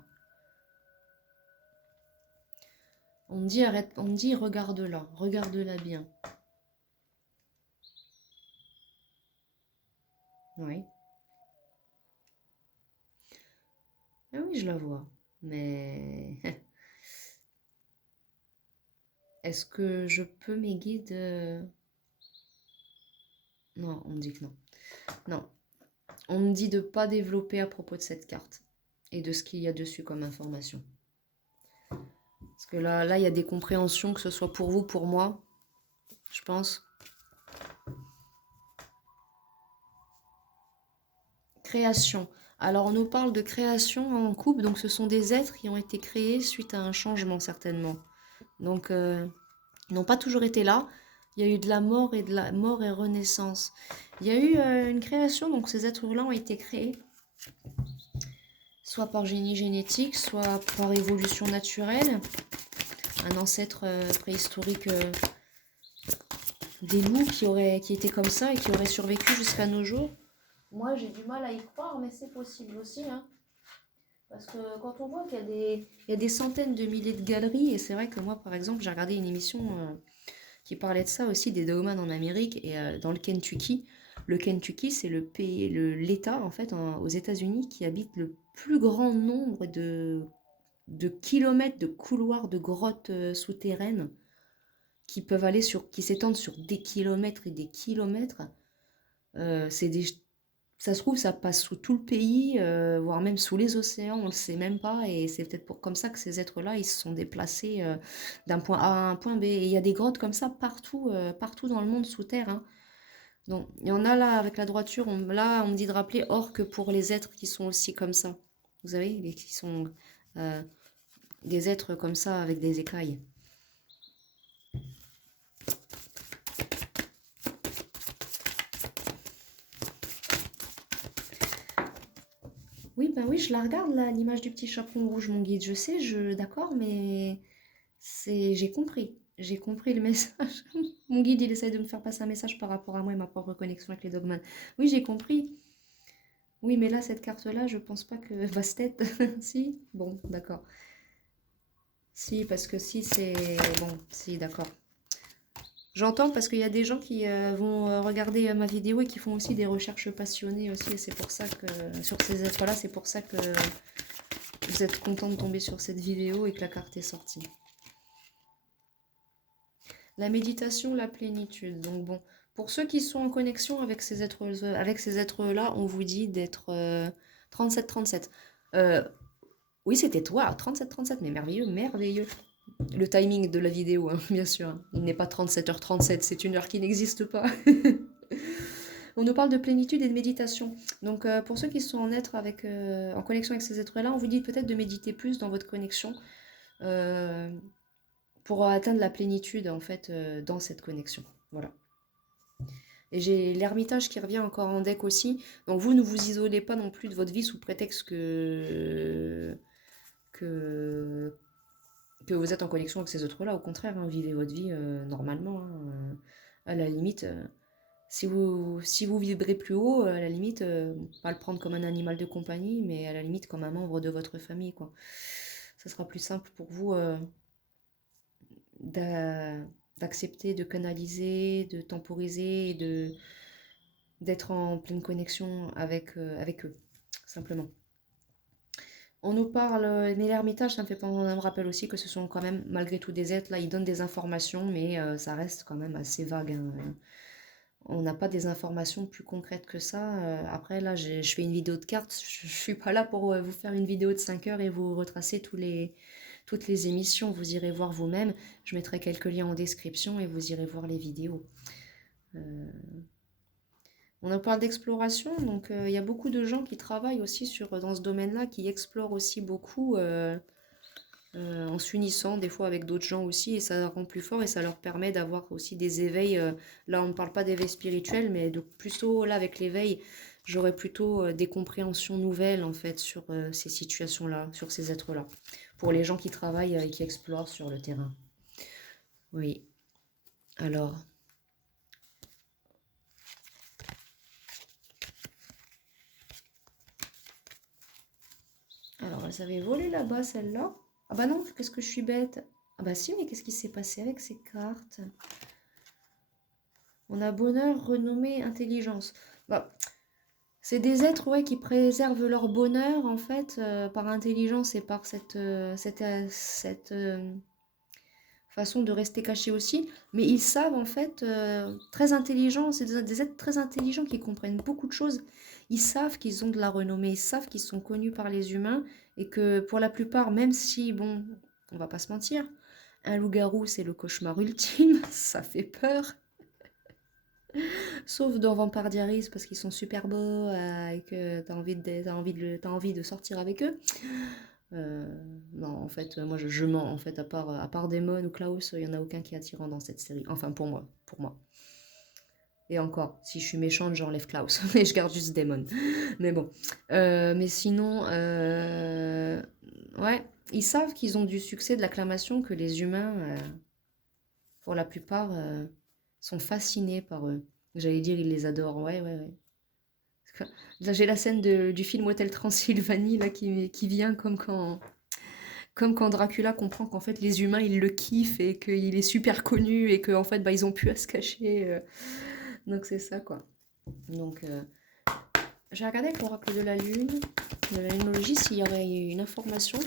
On me dit arrête, on me dit regarde-la bien. Oui. Ah oui, je la vois. Mais est-ce que je peux mes guides... Non, on me dit que non. Non, on me dit de pas développer à propos de cette carte et de ce qu'il y a dessus comme information. Parce que là, il y a des compréhensions, que ce soit pour vous, pour moi, je pense. Création. Alors, on nous parle de création en couple, donc ce sont des êtres qui ont été créés suite à un changement, certainement. Donc, ils n'ont pas toujours été là. Il y a eu de la mort et renaissance. Il y a eu une création, donc ces êtres-là ont été créés, soit par génie génétique, soit par évolution naturelle. Un ancêtre préhistorique des loups qui étaient comme ça et qui auraient survécu jusqu'à nos jours. Moi, j'ai du mal à y croire, mais c'est possible aussi, hein. Parce que quand on voit qu'il y a des centaines de milliers de galeries, et c'est vrai que moi, par exemple, j'ai regardé une émission qui parlait de ça aussi, des dogmanes en Amérique et dans le Kentucky. Le Kentucky, c'est le pays, l'État, en fait, aux États-Unis, qui habite le plus grand nombre de kilomètres de couloirs de grottes souterraines qui peuvent aller qui s'étendent sur des kilomètres et des kilomètres. C'est des, ça se trouve, ça passe sous tout le pays, voire même sous les océans, on ne le sait même pas. Et c'est peut-être comme ça que ces êtres-là, ils se sont déplacés d'un point A à un point B. Et il y a des grottes comme ça partout, partout dans le monde sous terre, hein. Donc, il y en a là, avec la droiture, là, on me dit de rappeler, or que pour les êtres qui sont aussi comme ça. Vous savez, qui sont euh, des êtres comme ça, avec des écailles. Oui, ben oui, je la regarde là, l'image du petit chaperon rouge, mon guide. Je sais, d'accord, mais j'ai compris. J'ai compris le message. Mon guide, il essaie de me faire passer un message par rapport à moi et ma propre connexion avec les dogmanes. Oui, j'ai compris. Oui, mais là, cette carte-là, je pense pas que Bastet. Si? Bon, d'accord. Si, parce que si, c'est. Bon, si, d'accord. J'entends parce qu'il y a des gens qui vont regarder ma vidéo et qui font aussi des recherches passionnées aussi. Et c'est pour ça que. Sur ces êtres-là, c'est pour ça que vous êtes content de tomber sur cette vidéo et que la carte est sortie. La méditation, la plénitude. Donc bon, pour ceux qui sont en connexion avec ces êtres-là, on vous dit d'être 37-37. Oui, c'était toi, 37-37, mais merveilleux, merveilleux. Le timing de la vidéo, hein, bien sûr. Il n'est pas 37h37, c'est une heure qui n'existe pas. On nous parle de plénitude et de méditation. Donc pour ceux qui sont en connexion avec ces êtres-là, on vous dit peut-être de méditer plus dans votre connexion. Euh, pour atteindre la plénitude en fait dans cette connexion. Voilà. Et j'ai l'ermitage qui revient encore en deck aussi. Donc vous ne vous isolez pas non plus de votre vie sous prétexte que, que vous êtes en connexion avec ces autres-là. Au contraire, hein, vivez votre vie normalement, hein. À la limite, si vous vibrez plus haut, à la limite, pas le prendre comme un animal de compagnie, mais à la limite comme un membre de votre famille, quoi. Ça sera plus simple pour vous d'accepter, de canaliser, de temporiser, d'être en pleine connexion avec eux, simplement. On nous parle, mais l'ermitage, ça me rappelle aussi que ce sont quand même, malgré tout, des êtres, là, ils donnent des informations, mais ça reste quand même assez vague, hein. On n'a pas des informations plus concrètes que ça. Après, là, je fais une vidéo de cartes, je suis pas là pour vous faire une vidéo de 5 heures et vous retracer toutes les émissions. Vous irez voir vous-même. Je mettrai quelques liens en description et vous irez voir les vidéos. On en parle d'exploration, donc il y a beaucoup de gens qui travaillent aussi dans ce domaine-là, qui explorent aussi beaucoup en s'unissant des fois avec d'autres gens aussi, et ça rend plus fort et ça leur permet d'avoir aussi des éveils. Là, on ne parle pas d'éveil spirituel, mais donc plutôt là avec l'éveil, j'aurais plutôt des compréhensions nouvelles en fait sur ces situations-là, sur ces êtres-là, pour les gens qui travaillent et qui explorent sur le terrain. Oui. Alors. Alors, elle s'avait volé là-bas, celle-là. Ah bah non, qu'est-ce que je suis bête. Ah bah si, mais qu'est-ce qui s'est passé avec ces cartes? On a bonheur, renommée, intelligence. Bah, C'est des êtres, ouais, qui préservent leur bonheur, en fait, par intelligence et par cette façon de rester caché aussi. Mais ils savent, en fait, très intelligents, c'est des êtres très intelligents qui comprennent beaucoup de choses. Ils savent qu'ils ont de la renommée, ils savent qu'ils sont connus par les humains et que pour la plupart, même si, bon, on va pas se mentir, un loup-garou, c'est le cauchemar ultime, ça fait peur. Sauf dans Vampire Diaries parce qu'ils sont super beaux et que t'as envie de sortir avec eux. Euh, non, en fait, moi je mens. En fait, à part Damon ou Klaus, il n'y en a aucun qui est attirant dans cette série. Enfin, pour moi, pour moi. Et encore, si je suis méchante, j'enlève Klaus et je garde juste Damon. Mais bon. Mais sinon, ouais, ils savent qu'ils ont du succès, de l'acclamation, que les humains, pour la plupart, sont fascinés par eux. J'allais dire, ils les adorent. Ouais, ouais, ouais. Là, j'ai la scène du film Hôtel Transylvanie là, qui vient comme quand Dracula comprend qu'en fait les humains ils le kiffent et qu'il est super connu et qu'en fait bah, ils ont pu à se cacher. Donc c'est ça quoi. Donc j'ai regardé avec l'oracle de la lune, de la lunologie, s'il y aurait une information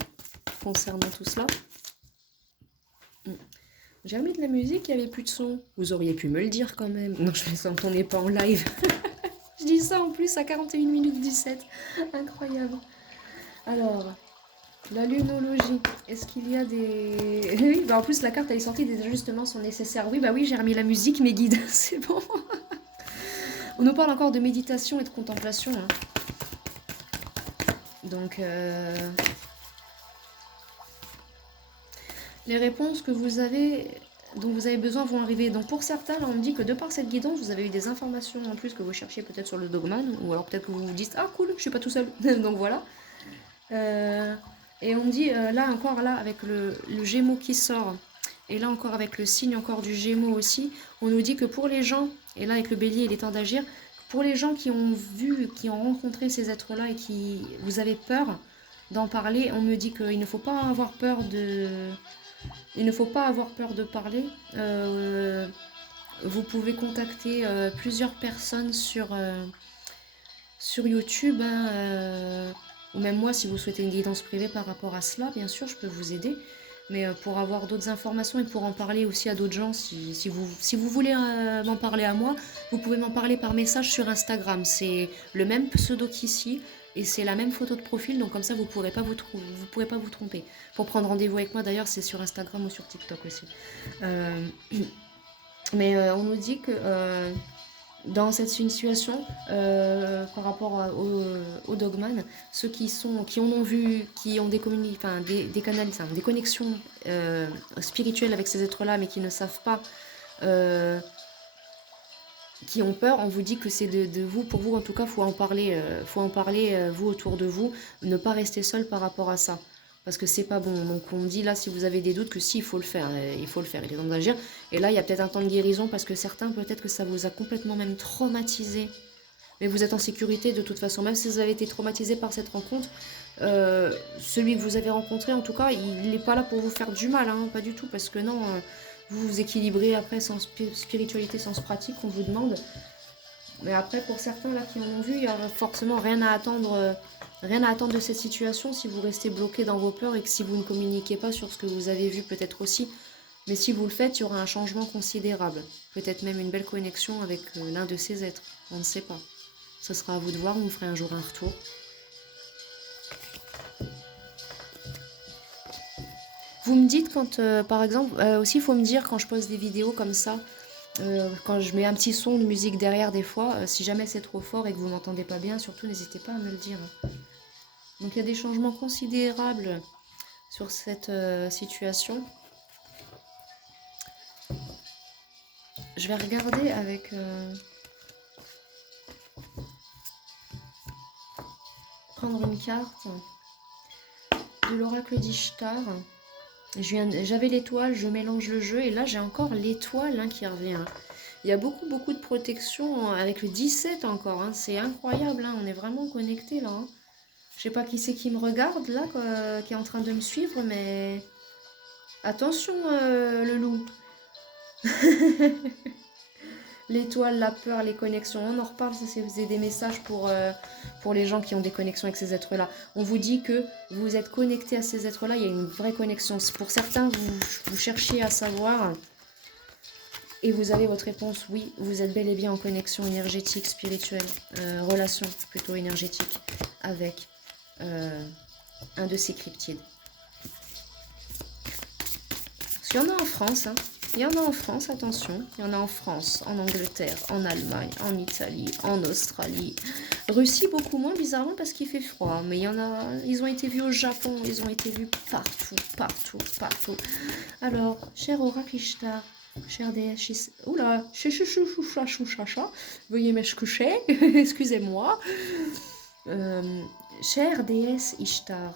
concernant tout cela. Hmm. J'ai remis de la musique, il n'y avait plus de son. Vous auriez pu me le dire quand même. Non, je ne l'entendais pas en live. Je dis ça en plus à 41 minutes 17. Incroyable. Alors, la lunologie. Est-ce qu'il y a des... Oui, bah en plus la carte elle est sortie, des ajustements sont nécessaires. Oui, bah oui, j'ai remis la musique, mes guides, c'est bon. On nous parle encore de méditation et de contemplation. Hein. Donc, les réponses que vous avez, dont vous avez besoin vont arriver. Donc pour certains, là on me dit que de par cette guidance, vous avez eu des informations en plus que vous cherchiez peut-être sur le Dogman, ou alors peut-être que vous vous dites ah cool, je suis pas tout seul. Donc voilà. Et on me dit là encore là avec le Gémeaux qui sort, et là encore avec le signe encore du Gémeaux aussi, on nous dit que pour les gens, et là avec le Bélier il est temps d'agir, pour les gens qui ont vu, qui ont rencontré ces êtres-là et qui vous avez peur d'en parler, on me dit qu'il ne faut pas avoir peur de il ne faut pas avoir peur de parler. Vous pouvez contacter plusieurs personnes sur YouTube, hein, ou même moi si vous souhaitez une guidance privée par rapport à cela, bien sûr, je peux vous aider. Mais pour avoir d'autres informations et pour en parler aussi à d'autres gens, si vous voulez m'en parler à moi, vous pouvez m'en parler par message sur Instagram. C'est le même pseudo qu'ici et c'est la même photo de profil, donc comme ça vous pourrez pas vous pourrez pas vous tromper. Pour prendre rendez-vous avec moi, d'ailleurs, c'est sur Instagram ou sur TikTok aussi. Euh, mais on nous dit que dans cette situation, par rapport au Dogman, ceux qui en ont vu, qui ont enfin, des canaux, enfin, des connexions spirituelles avec ces êtres-là, mais qui ne savent pas, euh, qui ont peur, on vous dit que c'est de vous, pour vous en tout cas, faut en parler vous autour de vous, ne pas rester seul par rapport à ça. Parce que c'est pas bon. Donc on dit là, si vous avez des doutes, que si, il faut le faire. Il faut le faire, il est temps d'agir. Et là, il y a peut-être un temps de guérison parce que certains, peut-être que ça vous a complètement même traumatisé. Mais vous êtes en sécurité de toute façon. Même si vous avez été traumatisé par cette rencontre, celui que vous avez rencontré, en tout cas, il n'est pas là pour vous faire du mal. Hein, pas du tout. Parce que non, vous vous équilibrez après sans spiritualité, sans pratique, on vous demande. Mais après, pour certains là qui en ont vu, il n'y a forcément rien à attendre de cette situation si vous restez bloqué dans vos peurs et que si vous ne communiquez pas sur ce que vous avez vu peut-être aussi. Mais si vous le faites, il y aura un changement considérable. Peut-être même une belle connexion avec l'un de ces êtres. On ne sait pas. Ce sera à vous de voir, on vous ferait un jour un retour. Vous me dites quand, par exemple, aussi il faut me dire quand je pose des vidéos comme ça, quand je mets un petit son de musique derrière des fois, si jamais c'est trop fort et que vous m'entendez pas bien, surtout n'hésitez pas à me le dire. Donc il y a des changements considérables sur cette situation. Je vais regarder avec prendre une carte de l'oracle d'Ishtar. J'avais l'étoile, je mélange le jeu et là j'ai encore l'étoile hein, qui revient. Il y a beaucoup de protection avec le 17 encore. Hein. C'est incroyable, hein. On est vraiment connecté là. Hein. Je sais pas qui c'est qui me regarde là, qui est en train de me suivre, mais attention le loup. L'étoile, la peur, les connexions, on en reparle, ça c'est des messages pour les gens qui ont des connexions avec ces êtres-là. On vous dit que vous êtes connecté à ces êtres-là, il y a une vraie connexion. Pour certains, vous cherchiez à savoir et vous avez votre réponse, oui, vous êtes bel et bien en connexion énergétique, spirituelle, relation plutôt énergétique avec un de ces cryptides. Parce qu'il y en a en France, hein. Il y en a en France, attention. Il y en a en France, en Angleterre, en Allemagne, en Italie, en Australie. Russie, beaucoup moins, bizarrement, parce qu'il fait froid. Mais il y en a, ils ont été vus au Japon, ils ont été vus partout, partout, partout. Alors, cher oracle Ishtar, cher déesse... Oula, veuillez m'excuser, excusez-moi. Chère déesse Ishtar,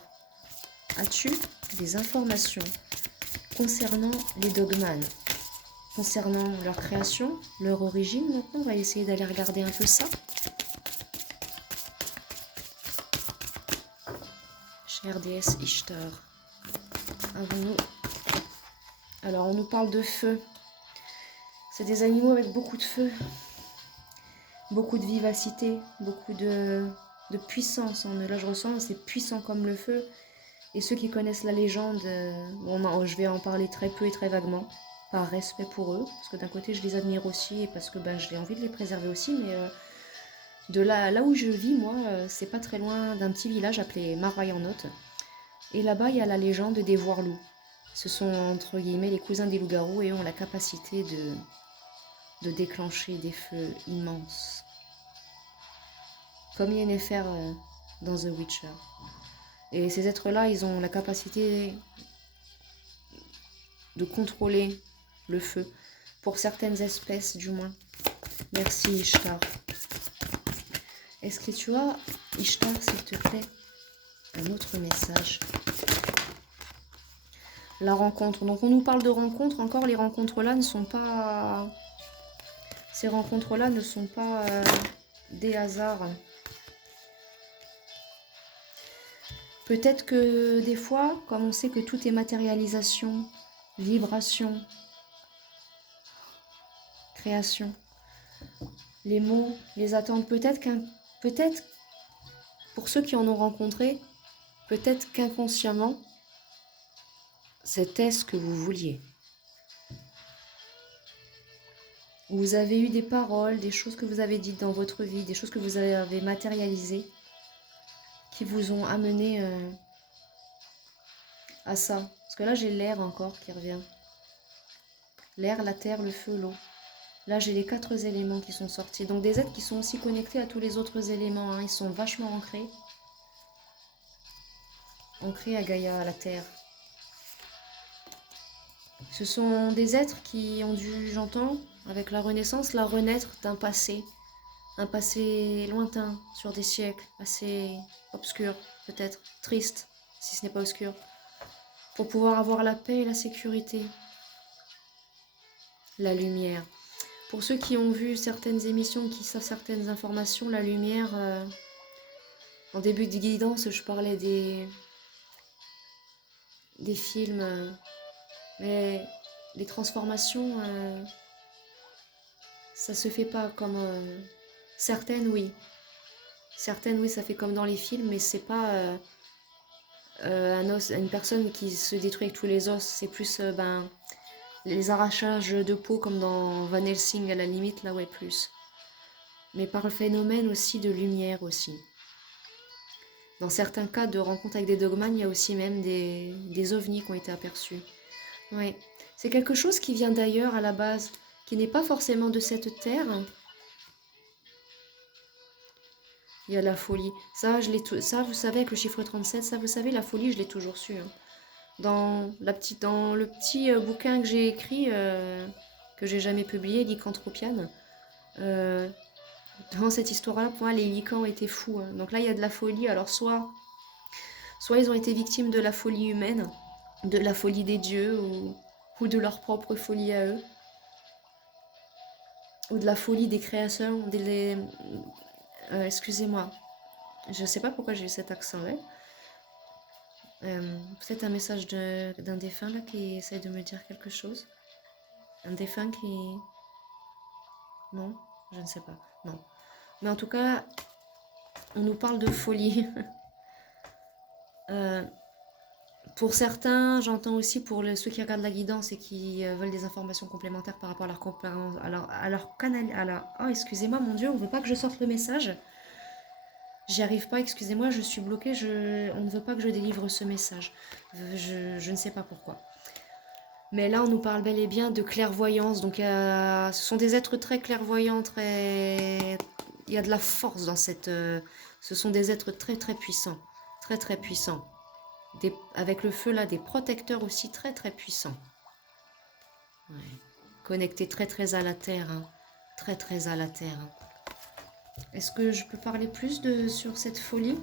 as-tu des informations concernant les dogmanes, concernant leur création, leur origine? Maintenant, on va essayer d'aller regarder un peu ça. Chère déesse Ishtar, avons-nous... Alors, on nous parle de feu. C'est des animaux avec beaucoup de feu, beaucoup de vivacité, beaucoup de puissance. Là, je ressens, c'est puissant comme le feu. Et ceux qui connaissent la légende, je vais en parler très peu et très vaguement, par respect pour eux, parce que d'un côté je les admire aussi et parce que j'ai envie de les préserver aussi, mais de là où je vis, moi, c'est pas très loin d'un petit village appelé Marayanot. Et là-bas, il y a la légende des voire-loups. Ce sont entre guillemets les cousins des loups-garous et ont la capacité de déclencher des feux immenses. Comme Yennefer dans The Witcher. Et ces êtres-là, ils ont la capacité de contrôler le feu, pour certaines espèces du moins. Merci Ishtar. Est-ce que tu as, Ishtar, s'il te plaît, un autre message? La rencontre. Donc on nous parle de rencontres. Encore, les rencontres-là ne sont pas... Ces rencontres-là ne sont pas des hasards. Peut-être que des fois, comme on sait que tout est matérialisation, vibration, création, les mots, les attentes, peut-être, pour ceux qui en ont rencontré, peut-être qu'inconsciemment, c'était ce que vous vouliez. Vous avez eu des paroles, des choses que vous avez dites dans votre vie, des choses que vous avez matérialisées, qui vous ont amené à ça. Parce que là, j'ai l'air encore qui revient. L'air, la terre, le feu, l'eau. Là, j'ai les 4 éléments qui sont sortis. Donc des êtres qui sont aussi connectés à tous les autres éléments. Hein. Ils sont vachement ancrés. Ancrés à Gaïa, à la terre. Ce sont des êtres qui ont dû, j'entends, avec la Renaissance, la renaître d'un passé. Un passé lointain, sur des siècles, assez obscur, peut-être, triste, si ce n'est pas obscur. Pour pouvoir avoir la paix et la sécurité. La lumière. Pour ceux qui ont vu certaines émissions, qui savent certaines informations, la lumière, en début de guidance, je parlais des films, mais les transformations, ça se fait pas comme... certaines, oui. Certaines, oui, ça fait comme dans les films, mais c'est pas une personne qui se détruit avec tous les os, c'est plus les arrachages de peau comme dans Van Helsing à la limite, là ouais plus. Mais par le phénomène aussi de lumière aussi. Dans certains cas de rencontres avec des dogmanes, il y a aussi même des ovnis qui ont été aperçus. Ouais. C'est quelque chose qui vient d'ailleurs à la base, qui n'est pas forcément de cette terre. Il y a la folie. Ça, ça, vous savez, avec le chiffre 37, ça, vous savez, la folie, je l'ai toujours su. Hein. Dans le petit bouquin que j'ai écrit, que j'ai jamais publié, Lycanthropiane, dans cette histoire-là, pour moi, les lycans étaient fous. Hein. Donc là, il y a de la folie. Alors, soit ils ont été victimes de la folie humaine, de la folie des dieux, ou de leur propre folie à eux, ou de la folie des créateurs, excusez-moi, je ne sais pas pourquoi j'ai eu cet accent-là. Peut-être un message d'un défunt là qui essaye de me dire quelque chose. Un défunt qui... Non, je ne sais pas. Non. Mais en tout cas, on nous parle de folie. Euh, pour certains, j'entends aussi pour ceux qui regardent la guidance et qui veulent des informations complémentaires par rapport à leur canal. Oh, excusez-moi, mon Dieu, on ne veut pas que je sorte le message. J'y arrive pas, excusez-moi, je suis bloquée. On ne veut pas que je délivre ce message. Je ne sais pas pourquoi. Mais là, on nous parle bel et bien de clairvoyance. Donc, ce sont des êtres très clairvoyants, très... Il y a de la force dans cette... ce sont des êtres très, très puissants. Très, très puissants. Avec le feu, là, des protecteurs aussi très, très puissants. Ouais. Connectés très, très à la terre. Hein. Très, très à la terre. Hein. Est-ce que je peux parler plus sur cette folie?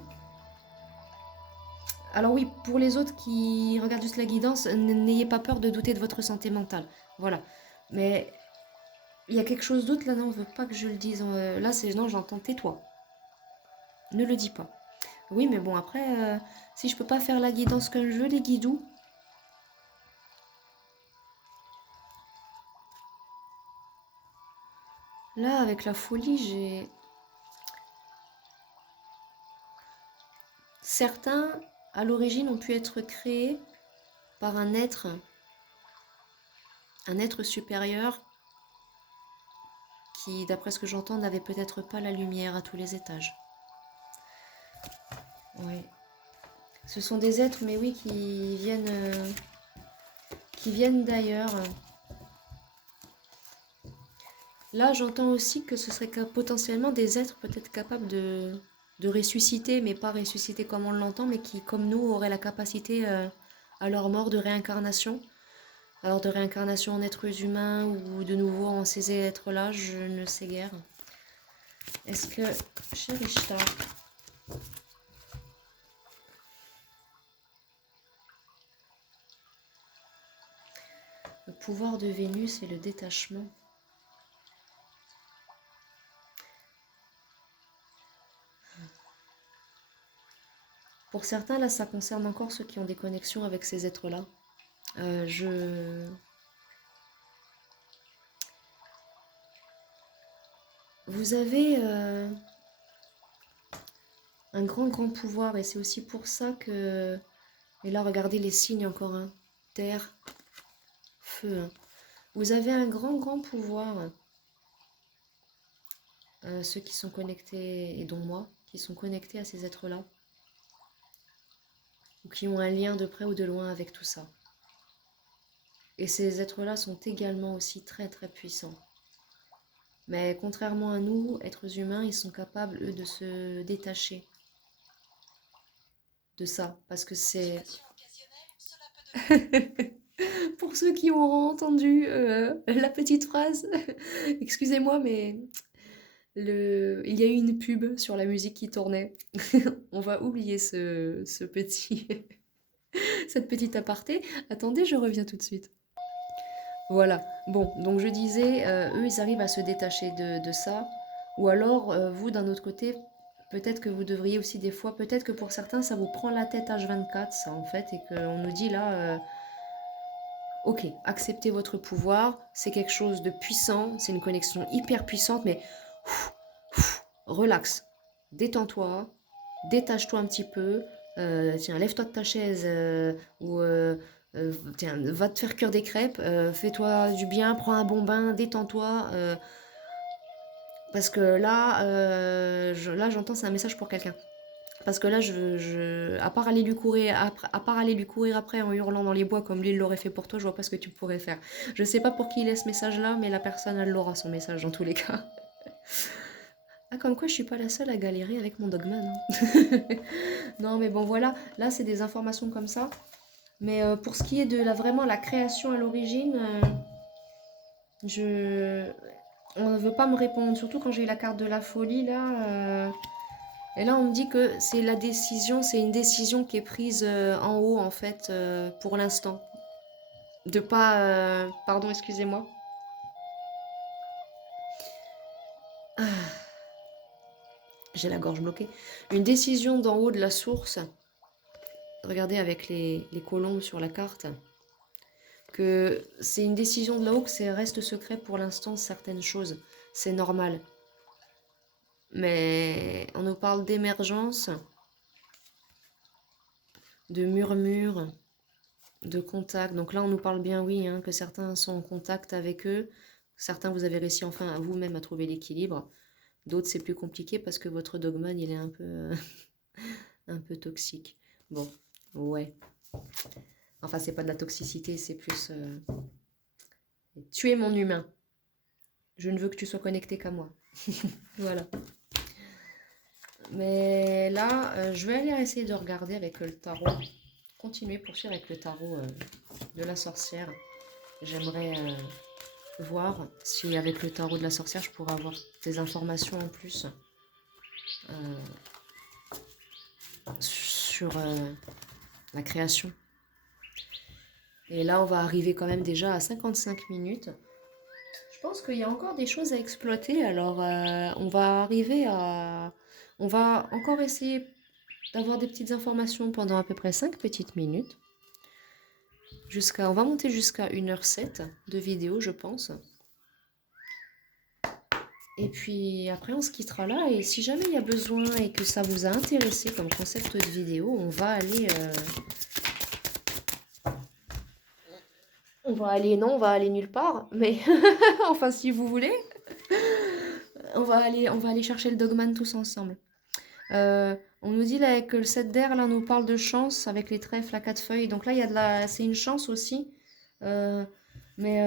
Alors oui, pour les autres qui regardent juste la guidance, n'ayez pas peur de douter de votre santé mentale. Voilà. Mais il y a quelque chose d'autre là, non, on veut pas que je le dise. Là, c'est non, j'entends tais-toi. Ne le dis pas. Oui, mais bon, après, si je peux pas faire la guidance comme je veux, les guidous. Là, avec la folie, j'ai... Certains, à l'origine, ont pu être créés par un être supérieur qui, d'après ce que j'entends, n'avait peut-être pas la lumière à tous les étages. Oui. Ce sont des êtres, mais oui, qui viennent d'ailleurs. Là, j'entends aussi que ce serait potentiellement des êtres peut-être capables de ressusciter, mais pas ressusciter comme on l'entend, mais qui, comme nous, auraient la capacité à leur mort de réincarnation. Alors de réincarnation en êtres humains ou de nouveau en ces êtres-là, je ne sais guère. Est-ce que... Chérie Ishtar, le pouvoir de Vénus et le détachement. Pour certains, là, ça concerne encore ceux qui ont des connexions avec ces êtres-là. Vous avez un grand, grand pouvoir et c'est aussi pour ça que... Et là, regardez les signes encore, hein. Terre, feu. Hein. Vous avez un grand, grand pouvoir. Ceux qui sont connectés, et dont moi, qui sont connectés à ces êtres-là. Ou qui ont un lien de près ou de loin avec tout ça. Et ces êtres-là sont également aussi très, très puissants. Mais contrairement à nous, êtres humains, ils sont capables, eux, de se détacher de ça. Parce que c'est... Pour ceux qui auront entendu la petite phrase, excusez-moi, mais il y a eu une pub sur la musique qui tournait. On va oublier ce petit, cette petite aparté. Attendez, je reviens tout de suite. Voilà. Bon, donc je disais, eux, ils arrivent à se détacher de ça. Ou alors, vous, d'un autre côté, peut-être que vous devriez aussi des fois, peut-être que pour certains, ça vous prend la tête H24, ça, en fait, et qu'on nous dit là, ok, acceptez votre pouvoir, c'est quelque chose de puissant, c'est une connexion hyper puissante, mais relax, détends-toi, détache-toi un petit peu, tiens, lève-toi de ta chaise, ou tiens, va te faire cuire des crêpes, fais-toi du bien, prends un bon bain, détends-toi, parce que là, là j'entends c'est un message pour quelqu'un. Parce que là, à part aller lui courir, à part aller lui courir après en hurlant dans les bois comme lui il l'aurait fait pour toi, je vois pas ce que tu pourrais faire. Je sais pas pour qui il est ce message-là, mais la personne elle l'aura son message dans tous les cas. Ah, comme quoi je suis pas la seule à galérer avec mon dogman. Hein. Non, mais bon voilà, là c'est des informations comme ça. Mais pour ce qui est de vraiment la création à l'origine, je on ne veut pas me répondre, surtout quand j'ai la carte de la folie là. Et là, on me dit que c'est la décision, c'est une décision qui est prise en haut, en fait, pour l'instant. De pas... pardon, excusez-moi. Ah, j'ai la gorge bloquée. Une décision d'en haut de la source. Regardez avec les colombes sur la carte. Que c'est une décision de là-haut que c'est reste secret pour l'instant certaines choses. c'est normal. Mais on nous parle d'émergence, de murmures, de contact. Donc là, on nous parle bien, oui, hein, que certains sont en contact avec eux. Certains, vous avez réussi enfin à vous-même à trouver l'équilibre. D'autres, c'est plus compliqué parce que votre dogman, il est un peu, un peu toxique. Bon, ouais. Enfin, c'est pas de la toxicité, c'est plus tuer mon humain. Je ne veux que tu sois connecté qu'à moi. Voilà. Mais là, je vais aller essayer de regarder avec le tarot. Continuer, poursuivre avec le tarot de la sorcière. J'aimerais voir si avec le tarot de la sorcière, je pourrais avoir des informations en plus euh, sur la création. Et là, on va arriver quand même déjà à 55 minutes. Je pense qu'il y a encore des choses à exploiter. Alors, on va arriver à... On va encore essayer d'avoir des petites informations pendant à peu près 5 petites minutes. On va monter jusqu'à 1h07 de vidéo, je pense. Et puis après, on se quittera là. Et si jamais il y a besoin et que ça vous a intéressé comme concept de vidéo, on va aller... Non, on va aller nulle part. Mais enfin, si vous voulez, on va aller chercher le Dogman tous ensemble. On nous dit là, que le 7 d'air là nous parle de chance avec les trèfles à 4 feuilles. Donc là, il y a c'est une chance aussi. Euh, mais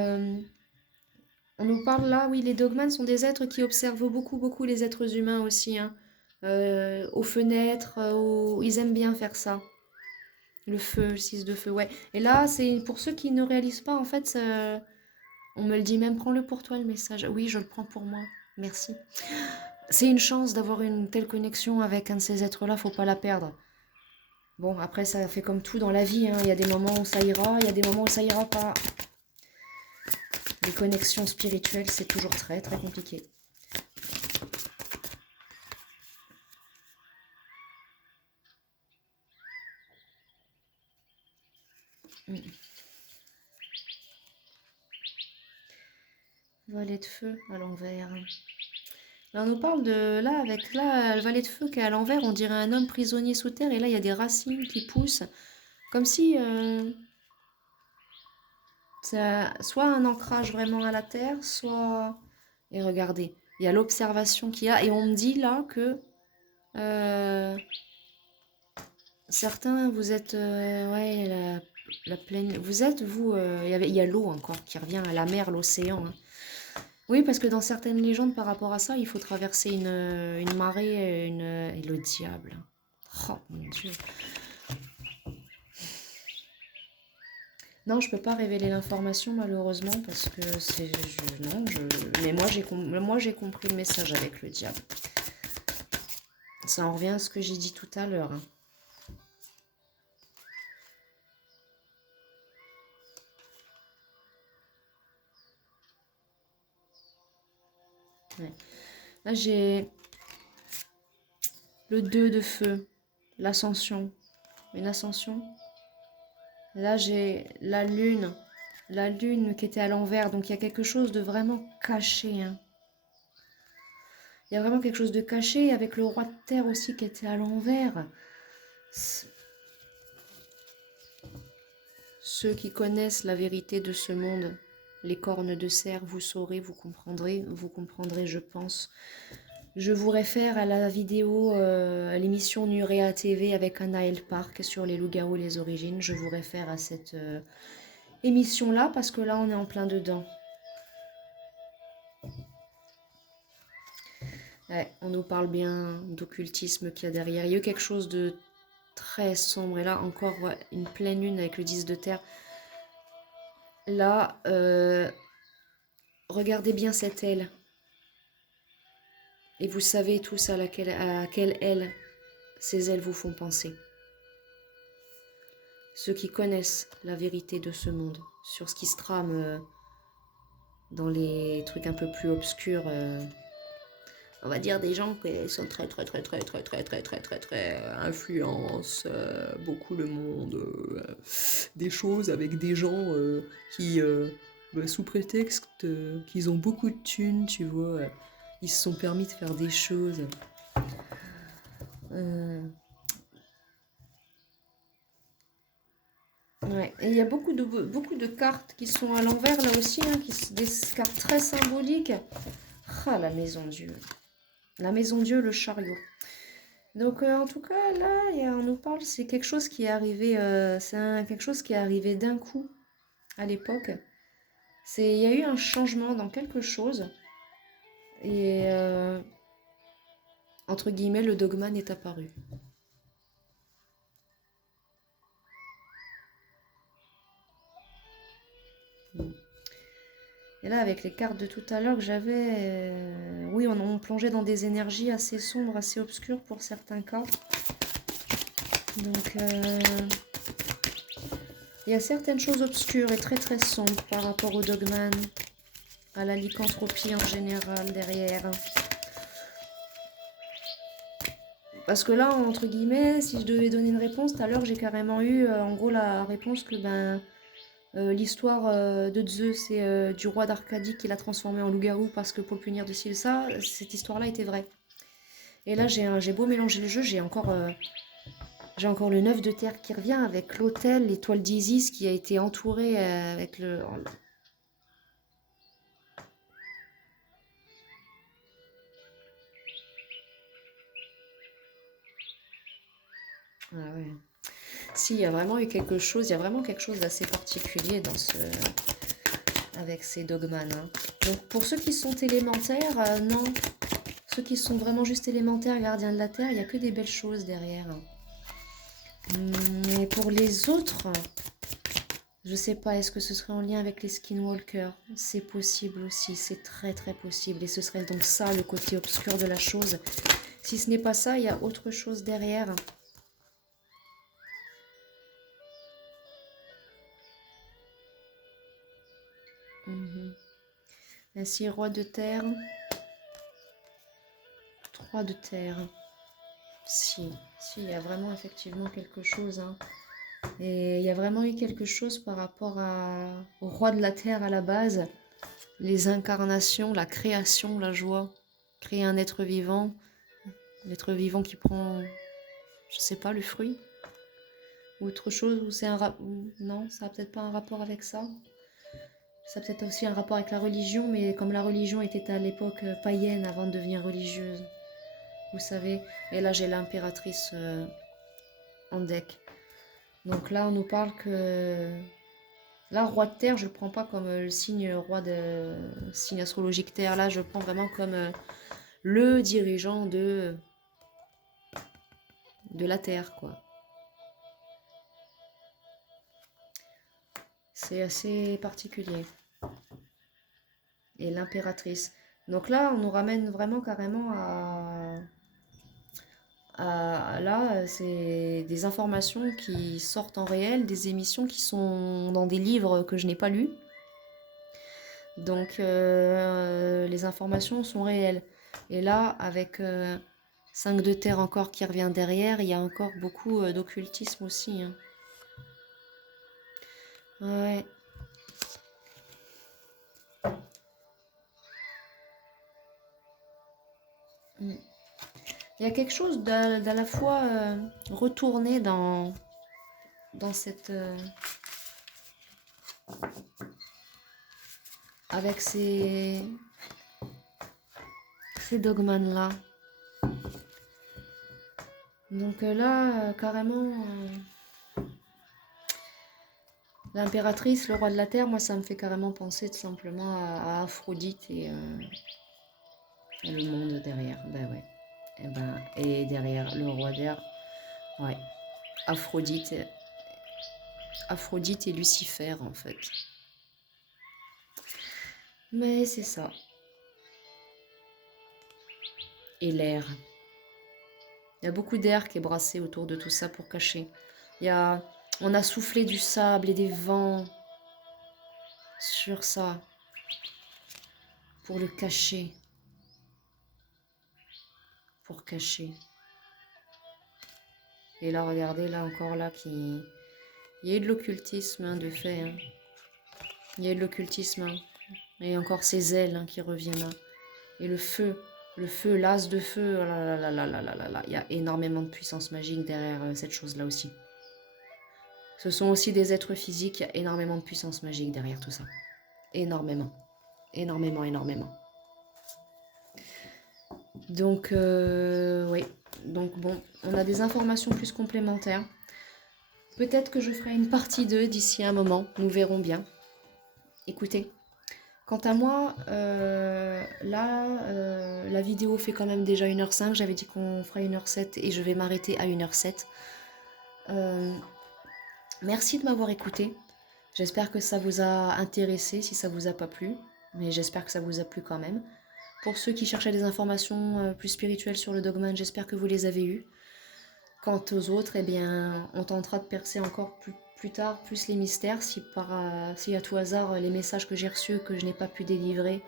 on nous parle là, oui, les dogmanes sont des êtres qui observent beaucoup, beaucoup les êtres humains aussi, hein. Aux fenêtres, ils aiment bien faire ça. Le feu, le 6 de feu, ouais. Et là, c'est pour ceux qui ne réalisent pas, en fait, on me le dit même, prends-le pour toi le message. Oui, je le prends pour moi. Merci. C'est une chance d'avoir une telle connexion avec un de ces êtres-là, faut pas la perdre. Bon, après, ça fait comme tout dans la vie, hein. Il y a des moments où ça ira, il y a des moments où ça ira pas. Les connexions spirituelles, c'est toujours très, très compliqué. Valet de feu à l'envers. Là, on nous parle de... Là, avec là, le valet de feu qui est à l'envers, on dirait un homme prisonnier sous terre. Et là, il y a des racines qui poussent. Comme si... soit un ancrage vraiment à la terre, soit... Et regardez, il y a l'observation qu'il y a. Et on me dit là que... certains, vous êtes... ouais, la plaine... Vous êtes, vous... il y a l'eau encore qui revient à la mer, l'océan, hein. Oui, parce que dans certaines légendes par rapport à ça, il faut traverser une marée et le diable. Oh mon Dieu. Non, je peux pas révéler l'information malheureusement parce que c'est... non, mais moi j'ai compris le message avec le diable. Ça en revient à ce que j'ai dit tout à l'heure, hein. Ouais. Là j'ai le 2 de feu, l'ascension. Une ascension. Là j'ai la lune qui était à l'envers, donc il y a quelque chose de vraiment caché, hein. Il y a vraiment quelque chose de caché avec le roi de terre aussi qui était à l'envers. Ceux qui connaissent la vérité de ce monde, les cornes de cerf, vous saurez, vous comprendrez, je pense. Je vous réfère à la vidéo, à l'émission Nurea TV avec Anaël Park sur les loups-garous, les origines. Je vous réfère à cette émission-là parce que là, on est en plein dedans. Ouais, on nous parle bien d'occultisme qu'il y a derrière. Il y a eu quelque chose de très sombre. Et là, encore, ouais, une pleine lune avec le 10 de terre. Là, regardez bien cette aile. Et vous savez tous à quelle aile ces ailes vous font penser. Ceux qui connaissent la vérité de ce monde, sur ce qui se trame dans les trucs un peu plus obscurs, on va dire des gens qui sont très influencent beaucoup le monde, des choses avec des gens qui Bah, sous prétexte qu'ils ont beaucoup de thunes, tu vois, ils se sont permis de faire des choses. Euh, ouais. Et il y a beaucoup de cartes qui sont à l'envers là aussi, hein, des cartes très symboliques. Ah, la maison Dieu. La maison Dieu, le chariot. Donc en tout cas, là, on nous parle, c'est quelque chose qui est arrivé, quelque chose qui est arrivé d'un coup à l'époque. Il y a eu un changement dans quelque chose. Et entre guillemets, le dogman est apparu. Et là, avec les cartes de tout à l'heure que j'avais, oui, on plongeait dans des énergies assez sombres, assez obscures pour certains cas. Donc, il y a certaines choses obscures et très très sombres par rapport au dogman, à la lycanthropie en général derrière. Parce que là, entre guillemets, si je devais donner une réponse, tout à l'heure, j'ai carrément eu en gros la réponse que l'histoire de Zeus et du roi d'Arcadie qui l'a transformé en loup-garou parce que pour le punir de Sylsa, cette histoire-là était vraie. Et là, j'ai beau mélanger le jeu, j'ai encore le 9 de terre qui revient avec l'autel, l'étoile d'Isis qui a été entourée avec le... Ah ouais. Si, il y a vraiment eu quelque chose, il y a vraiment quelque chose d'assez particulier avec ces dogmanes, hein. Donc pour ceux qui sont élémentaires, non. Ceux qui sont vraiment juste élémentaires, gardiens de la terre, il n'y a que des belles choses derrière. Mais pour les autres, je sais pas, est-ce que ce serait en lien avec les skinwalkers? C'est possible aussi, c'est très très possible. Et ce serait donc ça le côté obscur de la chose. Si ce n'est pas ça, il y a autre chose derrière. Ainsi, roi de terre, 3 de terre. Si, il y a vraiment effectivement quelque chose, hein. Et il y a vraiment eu quelque chose par rapport au roi de la terre à la base. Les incarnations, la création, la joie. Créer un être vivant. L'être vivant qui prend, je sais pas, le fruit. Ou autre chose, ou c'est un non, ça n'a peut-être pas un rapport avec ça. Ça a peut-être aussi un rapport avec la religion, mais comme la religion était à l'époque païenne avant de devenir religieuse. Vous savez, et là j'ai l'impératrice en deck. Donc là on nous parle que... Là, roi de terre, je le prends pas comme le signe roi de signe astrologique terre. Là, je le prends vraiment comme le dirigeant de la terre, quoi. C'est assez particulier. Et l'impératrice. Donc là, on nous ramène vraiment carrément là, c'est des informations qui sortent en réel, des émissions qui sont dans des livres que je n'ai pas lus. Donc les informations sont réelles. Et là, avec 5 de terre encore qui revient derrière, il y a encore beaucoup d'occultisme aussi, hein. Ouais. Mm. Il y a quelque chose d'à la fois retourné dans cette... avec ces dogmanes-là. Donc là, carrément, l'impératrice, le roi de la terre, moi, ça me fait carrément penser tout simplement à Aphrodite et le monde derrière. Ben ouais. Et derrière le roi d'air, ouais. Aphrodite, Aphrodite et Lucifer, en fait. Mais c'est ça. Et l'air. Il y a beaucoup d'air qui est brassé autour de tout ça pour cacher. On a soufflé du sable et des vents sur ça pour le cacher. Pour cacher. Et là, regardez, là encore, là, il y a eu de l'occultisme, hein, de fait, hein. Il y a de l'occultisme, hein. Et encore ces ailes hein, qui reviennent. Hein. Et le feu, l'as de feu, oh là là là là là là là. Il y a énormément de puissance magique derrière cette chose-là aussi. Ce sont aussi des êtres physiques, il y a énormément de puissance magique derrière tout ça. Énormément. Énormément, énormément. Donc, oui. Donc, bon, on a des informations plus complémentaires. Peut-être que je ferai une partie 2 d'ici un moment. Nous verrons bien. Écoutez, quant à moi, là, la vidéo fait quand même déjà 1h05. J'avais dit qu'on ferait 1h07 et je vais m'arrêter à 1h07. Merci de m'avoir écouté. J'espère que ça vous a intéressé, si ça vous a pas plu. Mais j'espère que ça vous a plu quand même. Pour ceux qui cherchaient des informations plus spirituelles sur le Dogman, j'espère que vous les avez eues. Quant aux autres, eh bien, on tentera de percer encore plus tard, plus les mystères, si à tout hasard les messages que j'ai reçus, que je n'ai pas pu délivrer,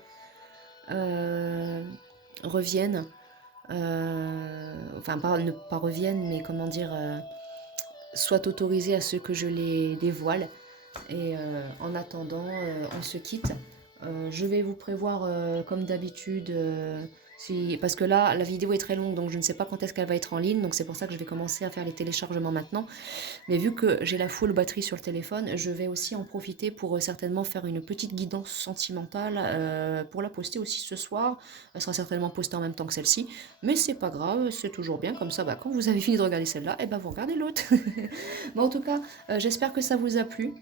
reviennent. Enfin, ne pas reviennent, mais comment dire, soient autorisés à ce que je les dévoile. Et en attendant, on se quitte. Je vais vous prévoir comme d'habitude, parce que là, la vidéo est très longue, donc je ne sais pas quand est-ce qu'elle va être en ligne, donc c'est pour ça que je vais commencer à faire les téléchargements maintenant. Mais vu que j'ai la full batterie sur le téléphone, je vais aussi en profiter pour certainement faire une petite guidance sentimentale pour la poster aussi ce soir. Elle sera certainement postée en même temps que celle-ci, mais c'est pas grave, c'est toujours bien, comme ça, bah, quand vous avez fini de regarder celle-là, et ben vous regardez l'autre. Bon, en tout cas, j'espère que ça vous a plu,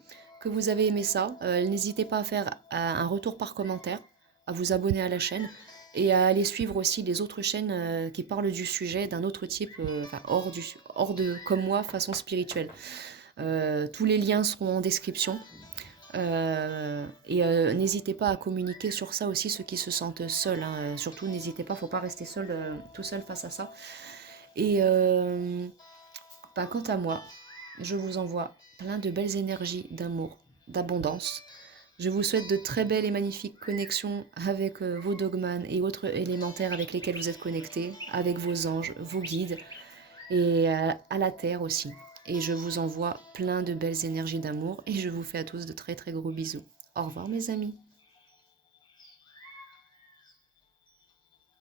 que vous avez aimé ça. N'hésitez pas à faire un retour par commentaire, à vous abonner à la chaîne et à aller suivre aussi les autres chaînes qui parlent du sujet d'un autre type, enfin hors de, comme moi, façon spirituelle. Tous les liens seront en description. N'hésitez pas à communiquer sur ça aussi, ceux qui se sentent seuls. Hein. Surtout, n'hésitez pas, faut pas rester seul, tout seul face à ça. Et quant à moi, je vous envoie plein de belles énergies d'amour, d'abondance. Je vous souhaite de très belles et magnifiques connexions avec vos dogmanes et autres élémentaires avec lesquels vous êtes connectés, avec vos anges, vos guides et à la terre aussi. Et je vous envoie plein de belles énergies d'amour et je vous fais à tous de très très gros bisous. Au revoir mes amis.